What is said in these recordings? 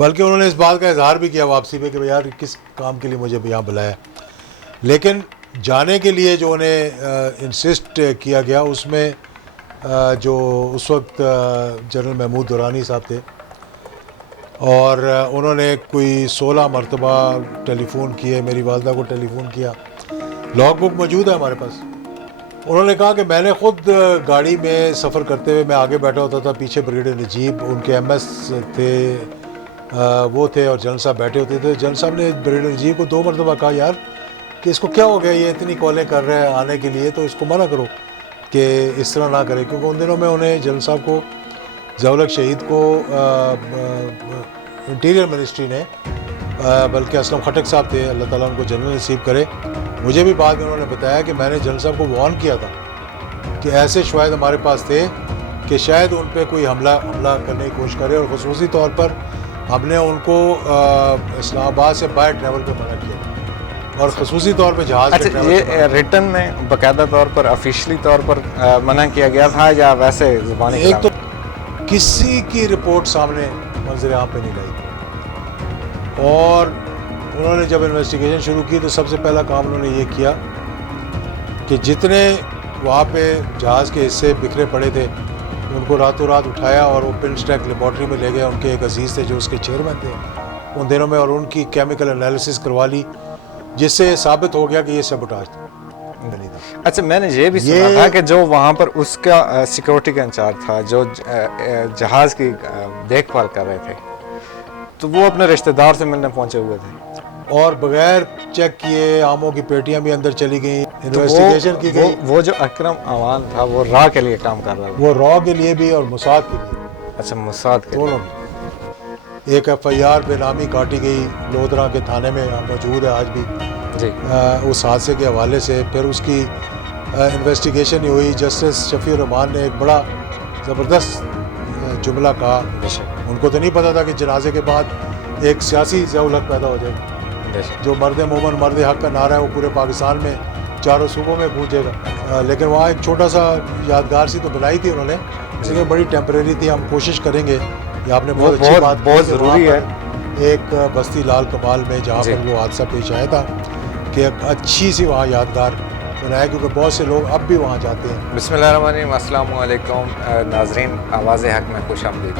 बल्कि उन्होंने इस बात का इजहार भी किया वापसी में कि यार किस काम के लिए मुझे यहाँ बुलाया। लेकिन जाने के लिए जो उन्हें इंसिस्ट किया गया उसमें जो उस वक्त जनरल महमूद दुरानी साहब थे, और उन्होंने कोई 16 मरतबा टेलीफ़ोन किए, मेरी वालदा को टेलीफ़ोन किया, लॉग बुक मौजूद है हमारे पास। उन्होंने कहा कि मैंने ख़ुद गाड़ी में सफ़र करते हुए, मैं आगे बैठा होता था, पीछे ब्रिगेडियर नजीब, उनके एमएस थे, वो थे, और जनरल साहब बैठे होते थे। जनरल साहब ने ब्रिगेडियर नजीब को 2 मरतबा कहा, यार कि इसको क्या हो गया, ये इतनी कॉलें कर रहे हैं आने के लिए, तो इसको मना करो कि इस तरह ना करे। क्योंकि उन दिनों में उन्हें जनरल साहब को, ज़िया-उल-हक शहीद को इंटीरियर मिनिस्ट्री ने, बल्कि असलम खटक साहब थे, अल्लाह ताला उनको जन्नत नसीब करे, मुझे भी बाद में उन्होंने बताया कि मैंने जनरल साहब को वार्न किया था कि ऐसे शवाहिद हमारे पास थे कि शायद उन पर कोई हमला करने की कोशिश करे, और ख़ुसूसी तौर पर हमने उनको इस्लामाबाद से बाय ट्रैवल पर मना किया और ख़ुसूसी तौर पर जहाज़। अच्छा, ये रिटर्न में बाकायदा तौर पर ऑफिशियली तौर पर मना किया गया था या वैसे ज़ुबानी? एक तो किसी की रिपोर्ट सामने मंजर आम पे नहीं लाई, और उन्होंने जब इन्वेस्टिगेशन शुरू की तो सबसे पहला काम उन्होंने ये किया कि जितने वहाँ पे जहाज़ के हिस्से बिखरे पड़े थे उनको रातों रात उठाया और वो पिनस्टैक लेबॉर्ट्री में ले गए। उनके एक अजीज़ थे जो उसके चेयरमैन थे उन दिनों में, और उनकी केमिकल एनालिसिस करवा ली, जिससे साबित हो गया कि ये सबोटाज था। अच्छा, मैंने ये भी सुना था कि जो वहाँ पर उसका सिक्योरिटी का इंचार्ज था, जो जहाज़ की देखभाल कर रहे थे, तो वो अपने रिश्तेदार से मिलने पहुंचे हुए थे और बगैर चेक किए आमों की पेटियां भी अंदर चली गई, इन्वेस्टिगेशन की गई। वो जो अकरम अवान था वो रॉ के लिए काम कर रहा था। वो रॉ के लिए भी और मुसाद के लिए। अच्छा, मुसाद के दोनों। एक एफआईआर बेनामी काटी गई लोधरा के थाने में, मौजूद है आज भी जी। उस हादसे के हवाले से। फिर उसकी इन्वेस्टिगेशन ही हुई। जस्टिस शफी रहमान ने एक बड़ा ज़बरदस्त जुमला कहा, उनको तो नहीं पता था कि जनाजे के बाद एक सियासी ज़िया-उल-हक पैदा हो जाएगा, जो मर्द मोमन मर्द हक का नारा है वो पूरे पाकिस्तान में चारों सूबों में गूंजेगा। लेकिन वहाँ एक छोटा सा यादगार सी तो बनाई थी उन्होंने, लेकिन बड़ी टेम्परेरी थी। हम कोशिश करेंगे, ये आपने बहुत अच्छी बात, बहुत ज़रूरी है। एक बस्ती लाल कमाल में जहाँ पर वो हादसा पेश आया था, कि एक अच्छी सी वहाँ यादगार बनाया, क्योंकि बहुत से लोग अब भी वहाँ जाते हैं। बिस्मिल्लाहिर्रहमानिर्रहीम, अस्सलामु अलैकुम नाज़रीन, आवाज़ हक में खुश आमदीद।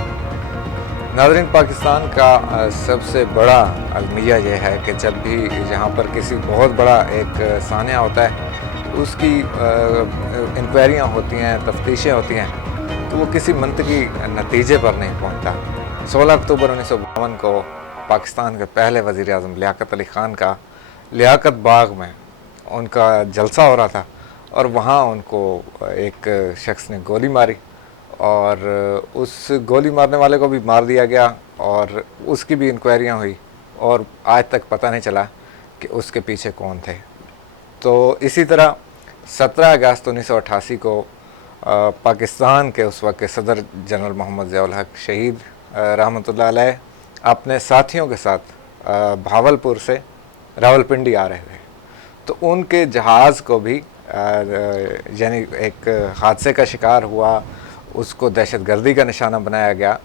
नाज़रीन, पाकिस्तान का सबसे बड़ा अलमिया ये है कि जब भी यहाँ पर किसी बहुत बड़ा एक सानिया होता है, उसकी इंक्वायरियाँ होती हैं, तफ्तीशें होती हैं, तो वो किसी मंतकी नतीजे पर नहीं पहुँचता। 16 अक्टूबर 1952 को पाकिस्तान के पहले वज़ीर आज़म लियाकत अली ख़ान का लियाकत बाग में उनका जलसा हो रहा था, और वहाँ उनको एक शख्स ने गोली मारी, और उस गोली मारने वाले को भी मार दिया गया, और उसकी भी इंक्वायरियाँ हुई, और आज तक पता नहीं चला कि उसके पीछे कौन थे। तो इसी तरह 17 अगस्त 1988 को पाकिस्तान के उस वक्त के सदर जनरल मोहम्मद ज़िया-उल-हक शहीद रहमतुल्लाह अलैह अपने साथियों के साथ भावलपुर से रावलपिंडी आ रहे थे। तो उनके जहाज़ को भी यानी एक हादसे का शिकार हुआ, उसको दहशतगर्दी का निशाना बनाया गया।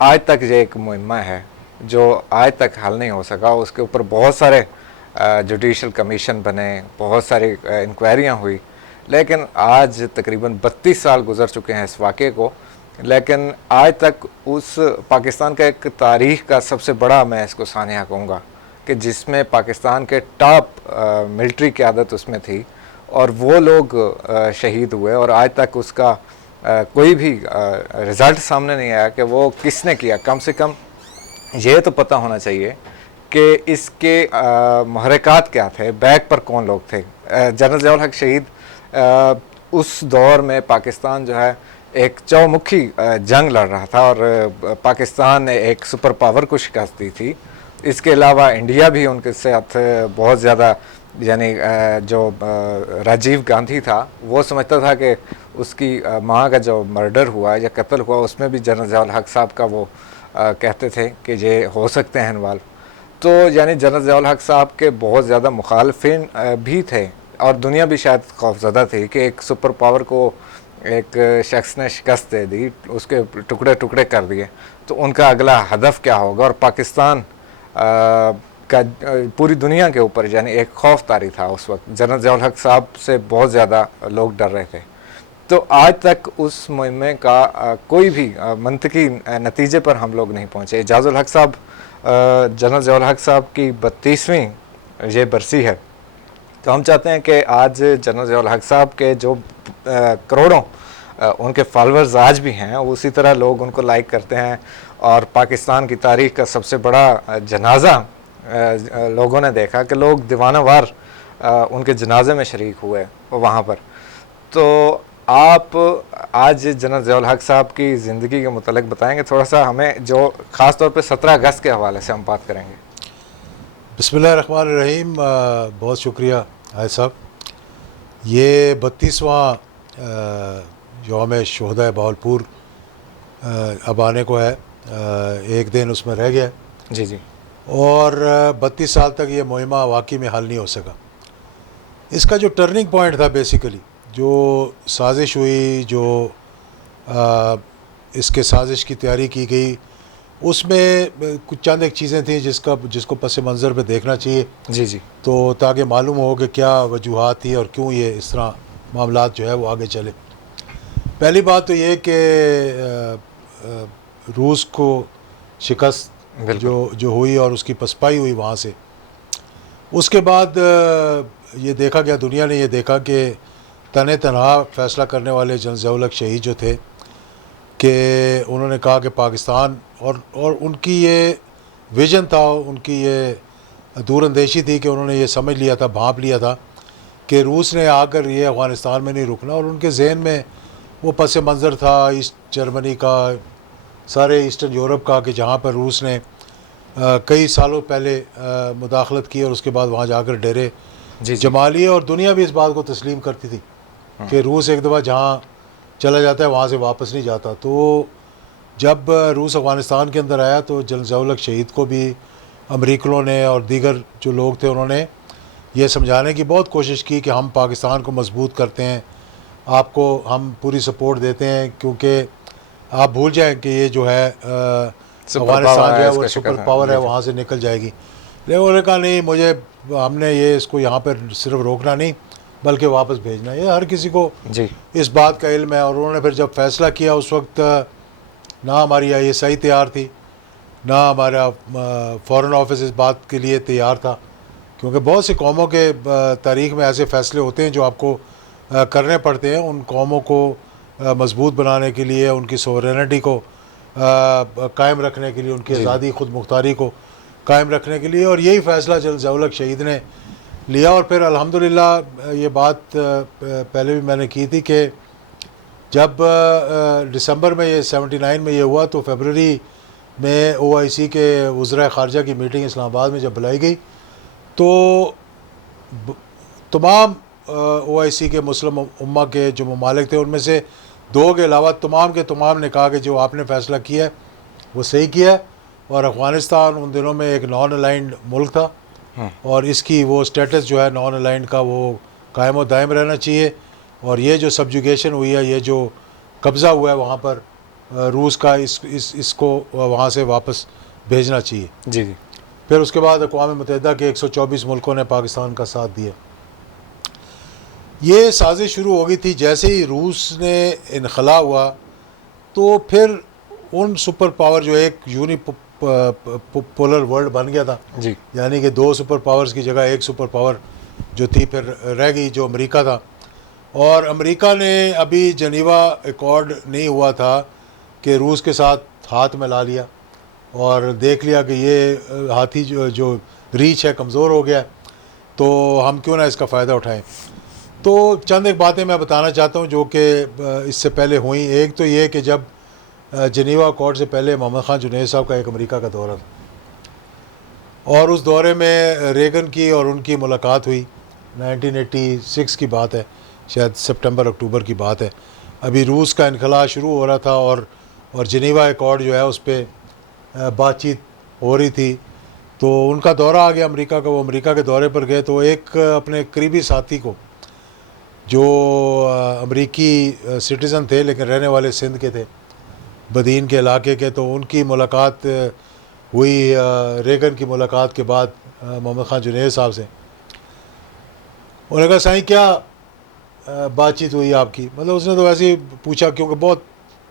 आज तक ये एक मुहिम्मा है जो आज तक हल नहीं हो सका। उसके ऊपर बहुत सारे जुडिशल कमीशन बने, बहुत सारी इंक्वायरियाँ हुई, लेकिन आज तकरीबन 32 साल गुजर चुके हैं इस वाक़े को, लेकिन आज तक उस पाकिस्तान का एक तारीख़ का सबसे बड़ा, मैं इसको सानिया कहूँगा, कि जिसमें पाकिस्तान के टॉप मिलिट्री क़यादत उसमें थी, और वो लोग शहीद हुए, और आज तक उसका कोई भी रिज़ल्ट सामने नहीं आया कि वो किसने किया। कम से कम ये तो पता होना चाहिए कि इसके महरक़ात क्या थे, बैक पर कौन लोग थे। जनरल ज़िया-उल-हक शहीद उस दौर में पाकिस्तान जो है एक चौमुखी जंग लड़ रहा था, और पाकिस्तान ने एक सुपर पावर को शिकस्त दी थी। इसके अलावा इंडिया भी उनके साथ बहुत ज़्यादा, यानी जो राजीव गांधी था वो समझता था कि उसकी माँ का जो मर्डर हुआ या कत्ल हुआ उसमें भी जनरल ज़िया-उल-हक साहब का वो कहते थे कि ये हो सकते हैं इन्वॉल्व। तो यानी जनरल ज़िया-उल-हक साहब के बहुत ज़्यादा मुखालफिन भी थे, और दुनिया भी शायद खौफज़दा थी कि एक सुपर पावर को एक शख्स ने शिकस्त दे दी, उसके टुकड़े टुकड़े कर दिए, तो उनका अगला हदफ क्या होगा। और पाकिस्तान का पूरी दुनिया के ऊपर यानी एक खौफ तारी था उस वक्त। जनरल ज़ियाउल हक साहब से बहुत ज़्यादा लोग डर रहे थे। तो आज तक उस मुहिम का कोई भी मंतकी नतीजे पर हम लोग नहीं पहुँचे। एजाज़ुल हक साहब, जनरल ज़ियाउल हक साहब की 32वीं ये बरसी है, तो हम चाहते हैं कि आज जनरल ज़ियाउल हक साहब के जो करोड़ों उनके फॉलोअर्स आज भी हैं, उसी तरह लोग उनको लाइक करते हैं। और पाकिस्तान की तारीख़ का सबसे बड़ा जनाजा लोगों ने देखा कि लोग दीवानावार उनके जनाजे में शरीक हुए वहाँ पर। तो आप आज जनरल ज़ियाउल हक साहब की ज़िंदगी के मुतल्लिक़ बताएंगे थोड़ा सा हमें, जो ख़ास तौर पे 17 अगस्त के हवाले से हम बात करेंगे। बिस्मिल्लाहिर्रहमानिर्रहीम। बहुत शुक्रिया आय साहब। ये 32वां यौम शोहदा बहावलपुर अब आने को है, एक दिन उसमें रह गया। जी जी। और 32 साल तक ये मुहिमा वाकई में हल नहीं हो सका। इसका जो टर्निंग पॉइंट था, बेसिकली जो साजिश हुई, जो इसके साजिश की तैयारी की गई, उसमें कुछ चंद एक चीज़ें थी जिसको पस मंज़र पे देखना चाहिए। जी जी। तो ताकि मालूम हो कि क्या वजूहात थी और क्यों ये इस तरह मामलात जो है वो आगे चले। पहली बात तो ये कि रूस को शिकस्त जो हुई और उसकी पसपाई हुई वहाँ से, उसके बाद ये देखा गया, दुनिया ने ये देखा कि तने तनहा फ़ैसला करने वाले जनरल ज़ियाउल हक शहीद जो थे, कि उन्होंने कहा कि पाकिस्तान और उनकी ये विज़न था, उनकी ये दूरअंदेशी थी कि उन्होंने ये समझ लिया था, भांप लिया था कि रूस ने आकर ये अफ़गानिस्तान में नहीं रुकना। और उनके जहन में वो पस मंज़र था ईस्ट जर्मनी का, सारे ईस्टर्न यूरोप का, कि जहाँ पर रूस ने कई सालों पहले मुदाखलत की और उसके बाद वहाँ जाकर डेरे जमा लिए। और दुनिया भी इस बात को तस्लीम करती थी कि रूस एक दफ़ा जहाँ चला जाता है वहाँ से वापस नहीं जाता। तो जब रूस अफ़गानिस्तान के अंदर आया तो जनरल ज़ियाउल हक शहीद को भी अमरीकनों ने और दीगर जो लोग थे उन्होंने ये समझाने की बहुत कोशिश की कि हम पाकिस्तान को मजबूत करते हैं, आपको हम पूरी सपोर्ट देते हैं, क्योंकि आप भूल जाएं कि ये जो है अफ़गानिस्तान जो है वो सुपर पावर है, वहाँ से निकल जाएगी। लेकिन उन्होंने कहा नहीं, हमने ये इसको यहाँ पर सिर्फ रोकना नहीं बल्कि वापस भेजना, ये हर किसी को जी इस बात का इल्म है। और उन्होंने फिर जब फ़ैसला किया, उस वक्त ना हमारी ISI तैयार थी, ना हमारा फ़ॉरेन ऑफिस इस बात के लिए तैयार था, क्योंकि बहुत सी कौमों के तारीख़ में ऐसे फ़ैसले होते हैं जो आपको करने पड़ते हैं उन कौमों को मजबूत बनाने के लिए, उनकी सोवरेनिटी को कायम रखने के लिए, उनकी आज़ादी खुद मुख्तारी को कायम रखने के लिए। और यही फ़ैसला जनरल ज़ियाउल हक शहीद ने लिया। और फिर अल्हम्दुलिल्लाह ये बात पहले भी मैंने की थी कि जब दिसंबर में ये 79 में ये हुआ, तो फरवरी में OIC के वज़राए ख़ारजा की मीटिंग इस्लामाबाद में जब बुलाई गई, तो तमाम OIC के मुस्लिम उम्मा के जो ममालिक थे उनमें से 2 के अलावा तमाम के तमाम ने कहा कि जो आपने फ़ैसला किया है वो सही किया है। और अफ़गानिस्तान उन दिनों में एक नॉन अलाइंड मुल्क था और इसकी वो स्टेटस जो है नॉन अलाइंड का वो कायम और दायम रहना चाहिए। और ये जो सब्जुगेशन हुई है, ये जो कब्ज़ा हुआ है वहाँ पर रूस का, इसको वहाँ से वापस भेजना चाहिए। जी जी। फिर उसके बाद अक़वाम मुत्तहिदा के 124 मुल्कों ने पाकिस्तान का साथ दिया। ये साजिश शुरू हो गई थी। जैसे ही रूस ने इनखला हुआ तो फिर उन सुपर पावर जो एक यूनिपोलर वर्ल्ड बन गया था जी, यानी कि 2 सुपर पावर्स की जगह एक सुपर पावर जो थी फिर रह गई, जो अमेरिका था। और अमेरिका ने अभी जनीवा एकॉर्ड नहीं हुआ था कि रूस के साथ हाथ मिला लिया और देख लिया कि ये हाथी जो रीच है कमज़ोर हो गया, तो हम क्यों ना इसका फ़ायदा उठाएं। तो चंद एक बातें मैं बताना चाहता हूं जो कि इससे पहले हुई। एक तो ये कि जब जनीवा अकॉर्ड से पहले मोहम्मद ख़ान जुनैद साहब का एक अमेरिका का दौरा था और उस दौरे में रेगन की और उनकी मुलाकात हुई। 1986 की बात है, शायद सितंबर अक्टूबर की बात है। अभी रूस का इनखला शुरू हो रहा था और जनीवा अकॉर्ड जो है उस पर बातचीत हो रही थी। तो उनका दौरा आ गया अमेरिका का। वो अमेरिका के दौरे पर गए तो एक अपने करीबी साथी को जो अमरीकी सिटीज़न थे लेकिन रहने वाले सिंध के थे, बदीन के इलाके के, तो उनकी मुलाकात हुई रेगन की मुलाकात के बाद मोहम्मद ख़ान जुनैद साहब से। उन्होंने कहा साईं क्या बातचीत हुई आपकी? मतलब उसने तो वैसे ही पूछा क्योंकि बहुत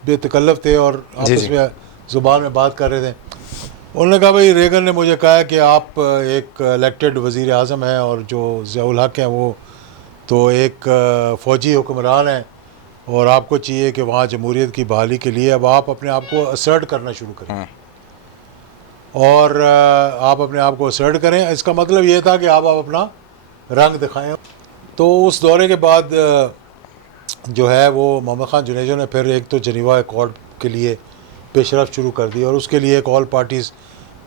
बेतकल्लफ थे और आपस में ज़ुबान में बात कर रहे थे। उन्होंने कहा भाई रेगन ने मुझे कहा है कि आप एक इलेक्टेड वज़ीर आज़म हैं और जो ज़ियाउल हक हैं वो तो एक फ़ौजी हुक्मरान हैं और आपको चाहिए कि वहाँ जमहूरियत की बहाली के लिए अब आप अपने आप को असर्ट करना शुरू करें और आप अपने आप को असर्ट करें। इसका मतलब ये था कि आप अपना रंग दिखाएं। तो उस दौरे के बाद जो है वो मोहम्मद ख़ान जुनैजो ने फिर एक तो जनीवा अकॉर्ड के लिए पेशरफ शुरू कर दी और उसके लिए एक ऑल पार्टीज़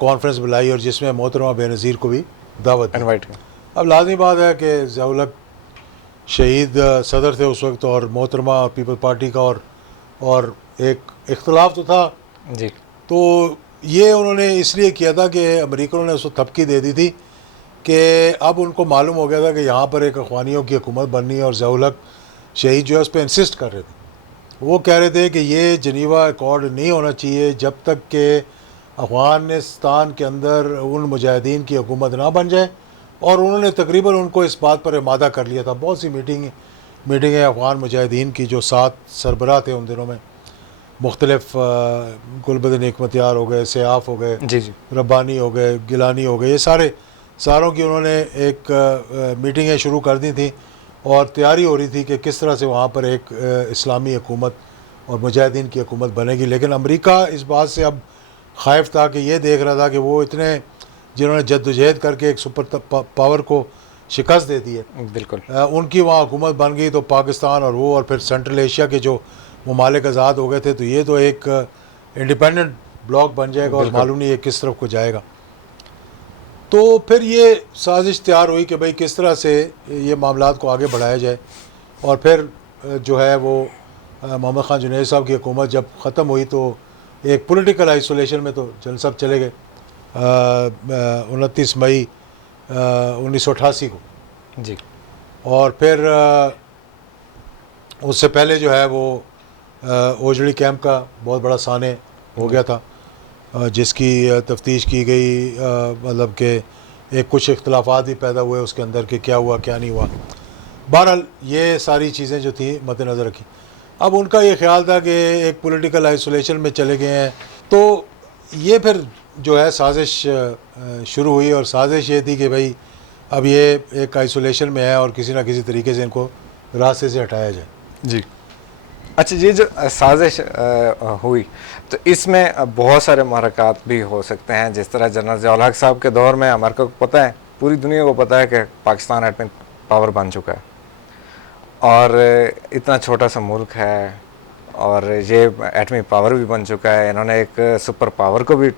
कॉन्फ्रेंस बुलाई और जिसमें मोहतरमा बेनज़ीर को भी दावत दी। अब लाजमी बात है कि ज़ियाउल हक शहीद सदर थे उस वक्त और मोहतरमा और पीपल पार्टी का और एक इख्तलाफ तो था जी। तो ये उन्होंने इसलिए किया था कि अमेरिकनों ने उसको थपकी दे दी थी कि अब उनको मालूम हो गया था कि यहाँ पर एक अखवानियों की हुकूमत बननी है और ज़ियाउल हक शहीद जो है उस पर इंसिस्ट कर रहे थे। वो कह रहे थे कि ये जनीवा अकॉर्ड नहीं होना चाहिए जब तक कि अफ़गानिस्तान के अंदर उन मुजाहिदीन की हुकूमत ना बन जाए और उन्होंने तकरीबन उनको इस बात पर आमादा कर लिया था। बहुत सी मीटिंगें अफ़गान मुजाहिदीन की जो 7 सरबराह थे उन दिनों में, मुख्तलिफ गुलबदन हिकमतियार हो गए, सयाफ़ हो गए, जी जी, रब्बानी हो गए, गिलानी हो गए, ये सारों की उन्होंने एक मीटिंगें शुरू कर दी थी और तैयारी हो रही थी कि किस तरह से वहाँ पर एक इस्लामी हुकूमत और मुजाहिदीन की हुकूमत बनेगी। लेकिन अमेरिका इस बात से अब ख़ाइफ था कि ये देख रहा था कि वो इतने जिन्होंने जद्दोजहद करके एक सुपर पावर को शिकस्त दे दी है, बिल्कुल उनकी वहाँ हुकूमत बन गई तो पाकिस्तान और वो और फिर सेंट्रल एशिया के जो ममालिक आज़ाद हो गए थे तो ये तो एक इंडिपेंडेंट ब्लॉक बन जाएगा और मालूम नहीं है किस तरफ को जाएगा। तो फिर ये साजिश तैयार हुई कि भाई किस तरह से ये मामलात को आगे बढ़ाया जाए और फिर जो है वो मोहम्मद ख़ान जुनैद साहब की हुकूमत जब ख़त्म हुई तो एक पॉलिटिकल आइसोलेशन में तो जन सब चले गए 29 मई 1988 को जी। और फिर उससे पहले जो है वो ओजड़ी कैंप का बहुत बड़ा साने हो गया था जिसकी तफ्तीश की गई, मतलब कि एक कुछ इख्तलाफात भी पैदा हुए उसके अंदर कि क्या हुआ क्या नहीं हुआ। बहरहाल ये सारी चीज़ें जो थी मद्देनज़र रखी। अब उनका ये ख्याल था कि एक पॉलिटिकल आइसोलेशन में चले गए हैं तो ये फिर जो है साजिश शुरू हुई और साजिश ये थी कि भाई अब ये एक आइसोलेशन में है और किसी ना किसी तरीके से इनको रास्ते से हटाया जाए। जी। अच्छा, ये जो साजिश हुई तो इसमें बहुत सारे महरक़ात भी हो सकते हैं। जिस तरह जनरल ज़ियाउल हक साहब के दौर में अमेरिका को पता है, पूरी दुनिया को पता है कि पाकिस्तान एटमी पावर बन चुका है और इतना छोटा सा मुल्क है और ये एटमी पावर भी बन चुका है। इन्होंने एक सुपर पावर को भी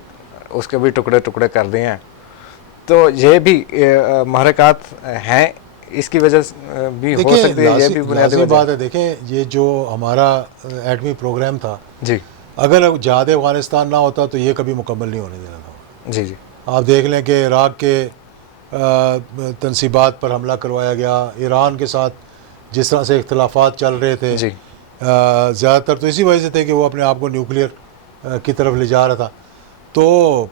उसके भी टुकड़े टुकड़े कर दिए हैं। तो ये भी महरक़ात हैं, इसकी वजह भी हो सकती है। ये भी बुनियादी बात है। देखें ये जो हमारा एटमी प्रोग्राम था जी, अगर जहाद अफ़गानिस्तान ना होता तो ये कभी मुकम्मल नहीं होने देना था। जी जी। आप देख लें कि इराक़ के तनसीबात पर हमला करवाया गया, ईरान के साथ जिस तरह से इख्तलाफात चल रहे थे ज़्यादातर तो इसी वजह से थे कि वो अपने आप को न्यूक्लियर की तरफ ले जा रहा था। तो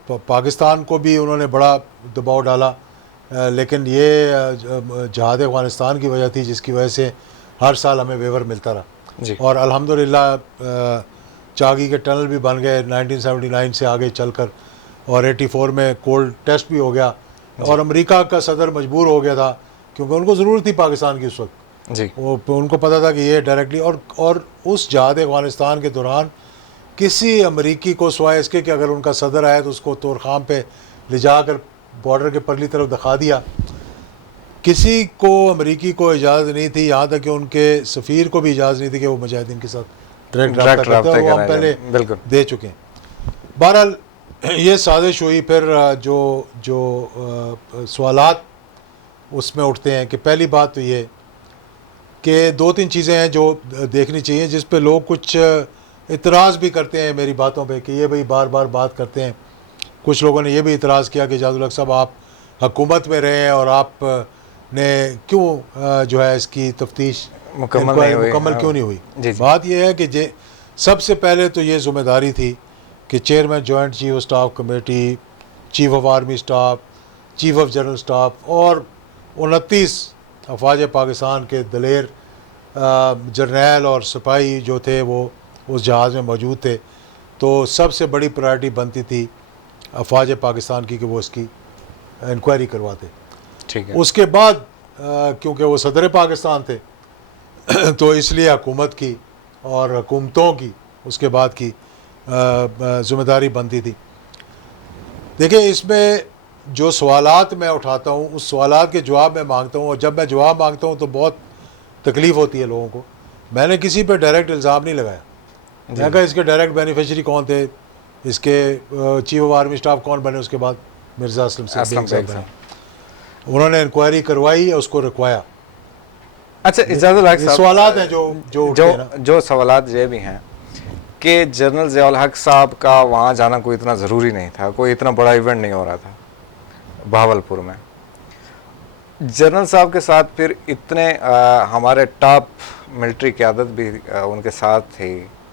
पाकिस्तान को भी उन्होंने बड़ा दबाव डाला, लेकिन ये जहाद अफ़गानिस्तान की वजह थी जिसकी वजह से हर साल हमें वेवर मिलता रहा और अल्हम्दुलिल्लाह चागी के टनल भी बन गए 1979 से आगे चलकर और 84 में कोल्ड टेस्ट भी हो गया और अमेरिका का सदर मजबूर हो गया था क्योंकि उनको ज़रूरत थी पाकिस्तान की उस वक्त जी। वो उनको पता था कि ये डायरेक्टली और उस जहाद अफ़गानिस्तान के दौरान किसी अमरीकी को सिवाय इसके कि अगर उनका सदर आया तो उसको तोरखाम पे ले जाकर बॉर्डर के परली तरफ दिखा दिया, किसी को अमरीकी को इजाज़त नहीं थी, यहाँ तक कि उनके सफ़ीर को भी इजाज़त नहीं थी कि वो मुजाहिदीन के साथ डायरेक्ट रब्ता करते, वो हम पहले दे चुके हैं। बहरहाल ये साजिश हुई। फिर जो सवालात उसमें उठते हैं कि पहली बात तो ये कि 2-3 चीज़ें हैं जो देखनी चाहिए जिस पे लोग कुछ इतराज़ भी करते हैं मेरी बातों पे कि ये भाई बार बार बात करते हैं। कुछ लोगों ने यह भी इतराज़ किया कि ज़ियाउल हक साहब आप हुकूमत में रहे हैं और आप ने क्यों जो है इसकी तफ्तीश मुकम्मल क्यों नहीं हुई। जी जी। बात यह है कि सबसे पहले तो ये जिम्मेदारी थी कि chairman joint chief of staff committee, chief of army staff, chief of general staff और 29 अफवाज पाकिस्तान के दलेर जर्नैल और सिपाही जो थे वो उस जहाज़ में मौजूद थे। तो सबसे बड़ी प्रायोरिटी बनती थी अफवाज पाकिस्तान की कि वो इसकी इंक्वायरी करवाते। ठीक है। उसके बाद क्योंकि वो सदर पाकिस्तान थे तो इसलिए हुकूमत की और हुकूमतों की उसके बाद की ज़िम्मेदारी बनती थी। देखिए, इसमें जो सवालात मैं उठाता हूँ उस सवालात के जवाब मैं मांगता हूँ, और जब मैं जवाब मांगता हूँ तो बहुत तकलीफ़ होती है लोगों को। मैंने किसी पे डायरेक्ट इल्ज़ाम नहीं लगाया। मैं कहा इसके डायरेक्ट बेनिफिशरी कौन थे, इसके चीफ ऑफ आर्मी स्टाफ कौन बने उसके बाद, मिर्ज़ा असलम साहब बने। उन्होंने इंक्वायरी करवाई, उसको रखवाया। अच्छा, इजाज़ुल हक साहब, सवालात हैं जो सवालात ये भी हैं कि जनरल ज़ियाउल हक साहब का वहाँ जाना कोई इतना ज़रूरी नहीं था, कोई इतना बड़ा इवेंट नहीं हो रहा था बहावलपुर में। जनरल साहब के साथ फिर इतने हमारे टॉप मिलिट्री क़यादत भी उनके साथ थी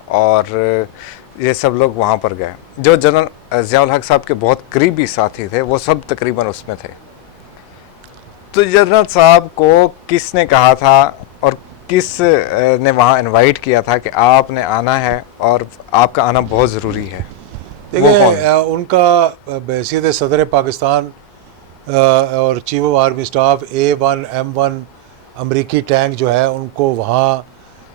और ये सब लोग वहाँ पर गए। जो जनरल ज़ियाउल हक साहब के बहुत करीबी साथी थे वो सब तकरीबन उसमें थे। तो जनरल साहब को किसने कहा था और किस ने वहाँ इनवाइट किया था कि आपने आना है और आपका आना बहुत ज़रूरी है? देखिए, उनका बहैसियत सदर पाकिस्तान और chief of army staff A1 M1 अमरीकी टैंक जो है उनको वहाँ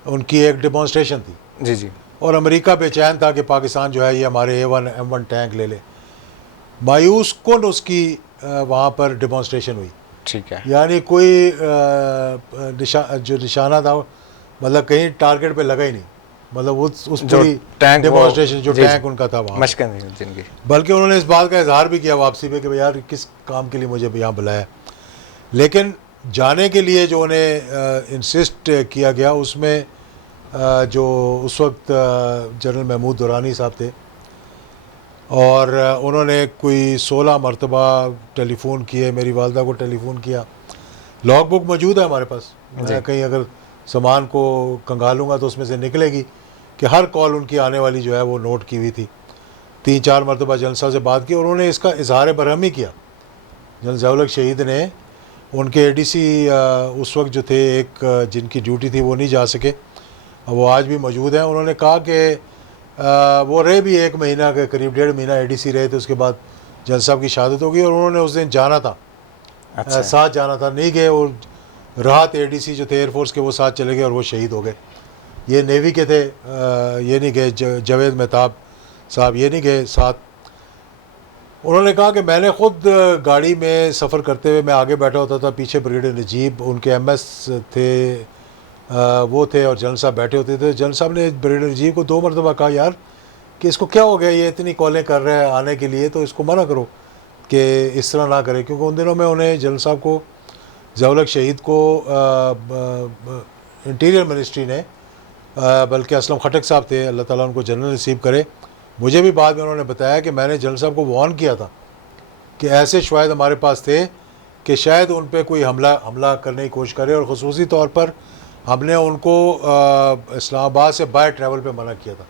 उनकी एक डिमॉन्स्ट्रेशन थी। जी जी। और अमेरिका बेचैन था कि पाकिस्तान जो है ये हमारे A1 M1 टैंक ले ले। मायूस कुन उसकी वहाँ पर डिमॉन्स्ट्रेशन हुई। ठीक है। यानी कोई जो निशाना था मतलब कहीं टारगेट पे लगा ही नहीं, मतलब उस पूरी डेमोन्स्ट्रेशन जो टैंक उनका था वहाँ जिनकी। बल्कि उन्होंने इस बात का इजहार भी किया वापसी पे कि भाई यार किस काम के लिए मुझे यहाँ बुलाया। लेकिन जाने के लिए जो उन्हें इंसिस्ट किया गया उसमें जो उस वक्त जनरल महमूद दुरानी साहब थे और उन्होंने कोई 16 मरतबा टेलीफ़ोन किए, मेरी वालदा को टेलीफ़ोन किया। लॉग बुक मौजूद है हमारे पास, मैं कहीं अगर सामान को कंगालूँगा तो उसमें से निकलेगी कि हर कॉल उनकी आने वाली जो है वो नोट की हुई थी। 3-4 मरतबा जनरल साहब से बात की और उन्होंने इसका इजहार बरहमी किया। जनरल ज़ियाउल हक शहीद ने उनके ADC उस वक्त जो थे एक जिनकी ड्यूटी थी वो नहीं जा सके, वो आज भी मौजूद हैं। उन्होंने कहा कि वो रहे भी 1 महीना के करीब, 1.5 महीना ADC रहे थे। उसके बाद जनरल साहब की शहादत हो गई और उन्होंने उस दिन जाना था। अच्छा। साथ जाना था, नहीं गए और राहत ADC जो थे एयरफोर्स के वो साथ चले गए और वो शहीद हो गए। ये नेवी के थे, ये नहीं गए, जावेद मेहताब साहब ये नहीं गए साथ। उन्होंने कहा कि मैंने ख़ुद गाड़ी में सफ़र करते हुए मैं आगे बैठा होता था, पीछे ब्रिगेडियर नजीब उनके MS थे वो थे और जनरल साहब बैठे होते थे। जनरल साहब ने ब्रिगेडियर नजीब को 2 मरतबा कहा यार कि इसको क्या हो गया, ये इतनी कॉलें कर रहे हैं आने के लिए, तो इसको मना करो कि इस तरह ना करे। क्योंकि उन दिनों में उन्हें जनरल साहब को ज़ियाउल हक शहीद को इंटीरियर मिनिस्ट्री ने बल्कि असलम खटक साहब थे, अल्लाह ताला उनको जन्नत नसीब करे, मुझे भी बाद में उन्होंने बताया कि मैंने जनरल साहब को वार्न किया था कि ऐसे शवाहिद हमारे पास थे कि शायद उन पर कोई हमला करने की कोशिश करे और ख़ुसूसी तौर पर हमने उनको इस्लामाबाद से बाय ट्रैवल पे मना किया था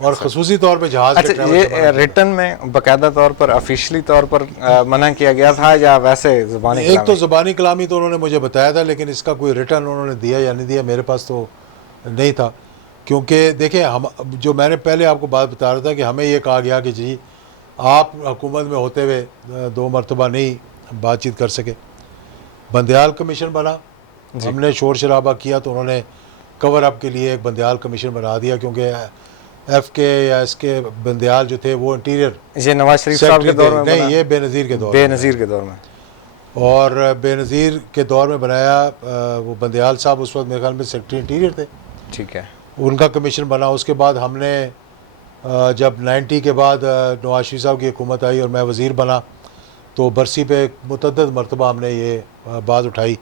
और ख़ुसूसी तौर पे जहाज़ के ट्रैवल से मना। रिटर्न में बाकायदा तौर पर ऑफिशियली तौर पर मना किया गया था या वैसे ज़ुबानी? एक तो ज़ुबानी कलामी तो उन्होंने मुझे बताया था, लेकिन इसका कोई रिटर्न उन्होंने दिया या नहीं दिया मेरे पास तो नहीं था। क्योंकि देखिए, हम जो मैंने पहले आपको बात बता रहा था कि हमें ये कहा गया कि जी आप हुकूमत में होते हुए 2 मरतबा नहीं बातचीत कर सके। बंदयाल कमीशन बना, हमने शोर शराबा किया तो उन्होंने कवर अप के लिए एक बंदयाल कमीशन बना दिया, क्योंकि FK या SK बंदयाल जो थे वो इंटीरियर, ये नवाज शरीफ साहब के दौर में नहीं, ये बेनज़ीर के दौर में और बेनज़ीर के दौर में बनाया। वो बंदयाल साहब उस वक्त मेरे ख्याल में सेक्रेटरी इंटीरियर थे। ठीक है, उनका कमीशन बना। उसके बाद हमने जब 90 के बाद नवाज शरीफ साहब की हुकूमत आई और मैं वज़ीर बना तो बरसी पे मुतअद्दिद मरतबा हमने ये बात उठाई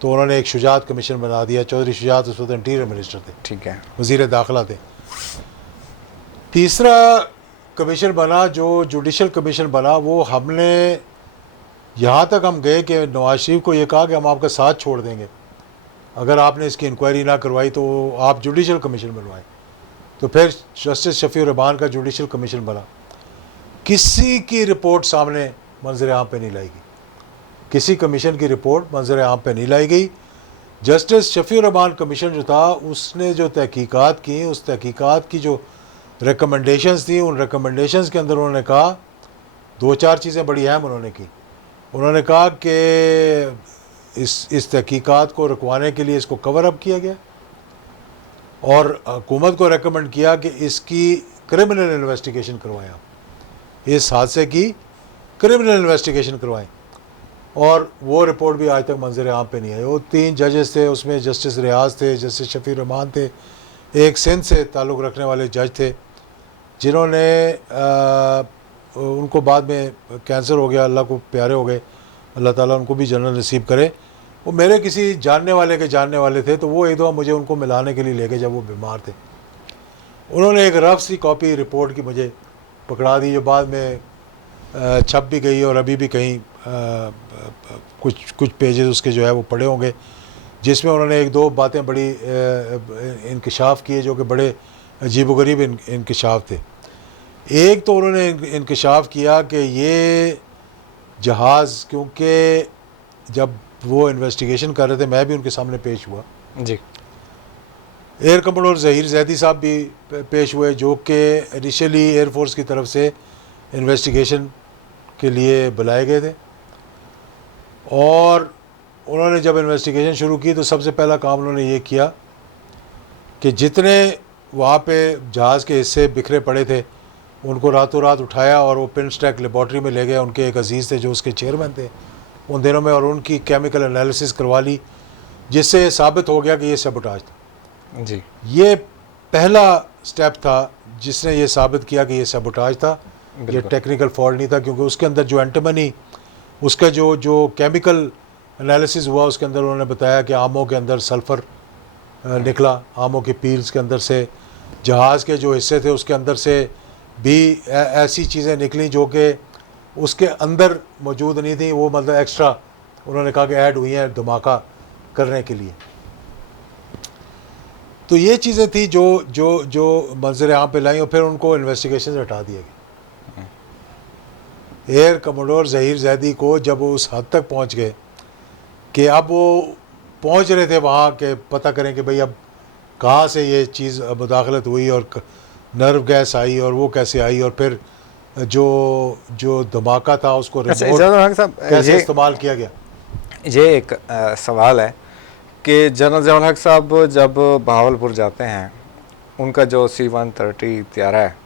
तो उन्होंने एक शुजात कमीशन बना दिया। चौधरी शुजात उस वक्त इंटीरियर मिनिस्टर थे, ठीक है, वज़ीर दाखिला थे। तीसरा कमीशन बना जो जुडिशल कमीशन बना, वो हमने यहाँ तक हम गए कि नवाज शरीफ को ये कहा कि हम आपका साथ छोड़ देंगे अगर आपने इसकी इंक्वायरी ना करवाई तो आप जुडिशल कमीशन बनवाएं। तो फिर जस्टिस शफीउर रहमान का जुडिशल कमीशन बना। किसी की रिपोर्ट सामने मंजर आम पे नहीं लाई गई, किसी कमीशन की रिपोर्ट मंजर आम पे नहीं लाई गई। जस्टिस शफीउर रहमान कमीशन जो था उसने जो तहकीकात की, उस तहकीकात की जो रिकमेंडेशंस थी, उन रिकमेंडेशंस के अंदर उन्होंने कहा 2-4 चीज़ें बड़ी अहम उन्होंने की। उन्होंने कहा कि इस तहकीकात को रुकवाने के लिए इसको कवर अप किया गया और हुकूमत को रेकमेंड किया कि इसकी क्रिमिनल इन्वेस्टिगेशन करवाएं, आप इस हादसे की क्रिमिनल इन्वेस्टिगेशन करवाएं। और वो रिपोर्ट भी आज तक मंजर आम पे नहीं आई। वो 3 जजेस थे, उसमें जस्टिस रियाज थे, जस्टिस शफीउर रहमान थे, एक सिंध से ताल्लुक़ रखने वाले जज थे जिन्होंने उनको बाद में कैंसर हो गया, अल्लाह को प्यारे हो गए, अल्लाह ताला उनको भी जन्नत नसीब करे। वो मेरे किसी जानने वाले के जानने वाले थे, तो वो एक दफ़ा मुझे उनको मिलाने के लिए ले गए जब वो बीमार थे। उन्होंने एक रफ सी कॉपी रिपोर्ट की मुझे पकड़ा दी, जो बाद में छप भी गई और अभी भी कहीं कुछ पेजेस उसके जो है वो पड़े होंगे, जिसमें उन्होंने 1-2 बातें बड़ी इंकशाफ किए जो कि बड़े अजीबोगरीब इंकशाफ थे। एक तो उन्होंने इंकशाफ किया कि ये जहाज़, क्योंकि जब वो इन्वेस्टिगेशन कर रहे थे मैं भी उनके सामने पेश हुआ जी, एयर कमोडोर ज़हीर जैदी साहब भी पेश हुए, जो कि इनिशियली एयरफोर्स की तरफ से इन्वेस्टिगेशन के लिए बुलाए गए थे। और उन्होंने जब इन्वेस्टिगेशन शुरू की तो सबसे पहला काम उन्होंने ये किया कि जितने वहाँ पे जहाज़ के हिस्से बिखरे पड़े थे उनको रातों रात उठाया और वो पिनस्टैक लेबॉर्ट्री में ले गए। उनके एक अजीज़ थे जो उसके चेयरमैन थे उन दिनों में, और उनकी केमिकल एनालिसिस करवा ली, जिससे साबित हो गया कि ये सबोटाज था। जी, ये पहला स्टेप था जिसने ये साबित किया कि ये सबोटाज था, ये टेक्निकल फॉल्ट नहीं था, क्योंकि उसके अंदर जो एंटीमनी, उसका जो केमिकल एनालिसिस हुआ उसके अंदर उन्होंने बताया कि आमों के अंदर सल्फ़र निकला, आमों के पील्स के अंदर से, जहाज़ के जो हिस्से थे उसके अंदर से भी ऐसी चीज़ें निकली जो कि उसके अंदर मौजूद नहीं थी, वो मतलब एक्स्ट्रा उन्होंने कहा कि ऐड हुई हैं धमाका करने के लिए। तो ये चीज़ें थी जो जो जो मंजर आम पे लाई, और फिर उनको इन्वेस्टिगेशन से हटा दिया गया। एयर कमोडोर ज़हीर जैदी को जब वो उस हद तक पहुंच गए कि अब वो पहुंच रहे थे वहाँ के पता करें कि भाई अब कहाँ से ये चीज़ मुदाखलत हुई और नर्व गैस आई और वो कैसे आई, और फिर जो धमाका था उसको रिमोट कैसे इस्तेमाल किया गया। ये एक सवाल है कि जनरल जवाहर हक साहब जब बहावलपुर जाते हैं, उनका जो C-130 त्यारा है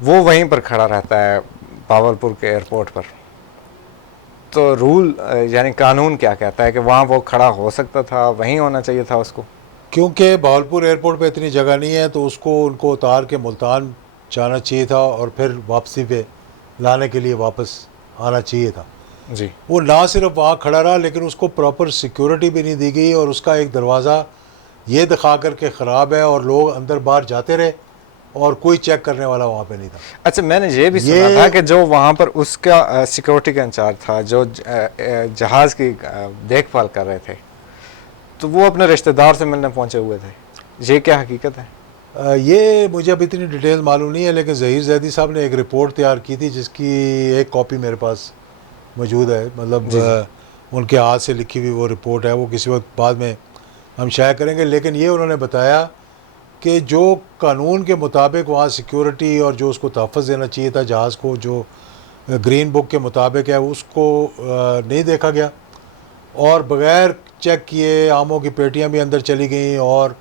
वो वहीं पर खड़ा रहता है बहावलपुर के एयरपोर्ट पर। तो रूल यानी कानून क्या कहता है कि वहाँ वो खड़ा हो सकता था, वहीं होना चाहिए था उसको? क्योंकि बहावलपुर एयरपोर्ट पे इतनी जगह नहीं है तो उनको उतार के मुल्तान जाना चाहिए था और फिर वापसी पे लाने के लिए वापस आना चाहिए था। जी, वो ना सिर्फ वहाँ खड़ा रहा लेकिन उसको प्रॉपर सिक्योरिटी भी नहीं दी गई, और उसका एक दरवाज़ा ये दिखा कर के ख़राब है और लोग अंदर बाहर जाते रहे और कोई चेक करने वाला वहाँ पे नहीं था। अच्छा, मैंने ये भी सुना था कि जो वहाँ पर उसका सिक्योरिटी का इंचार्ज था, जो जहाज़ की देखभाल कर रहे थे, तो वो अपने रिश्तेदार से मिलने पहुँचे हुए थे। ये क्या हकीकत है? ये मुझे अब इतनी डिटेल मालूम नहीं है, लेकिन ज़हीर जैदी साहब ने एक रिपोर्ट तैयार की थी जिसकी एक कॉपी मेरे पास मौजूद है, मतलब उनके हाथ से लिखी हुई वो रिपोर्ट है, वो किसी वक्त बाद में हम शाया करेंगे। लेकिन ये उन्होंने बताया कि जो कानून के मुताबिक वहाँ सिक्योरिटी और जो उसको तहफ़्फ़ुज़ देना चाहिए था जहाज़ को, जो ग्रीन बुक के मुताबिक है, उसको नहीं देखा गया और बग़ैर चेक किए आमों की पेटियाँ भी अंदर चली गईं, और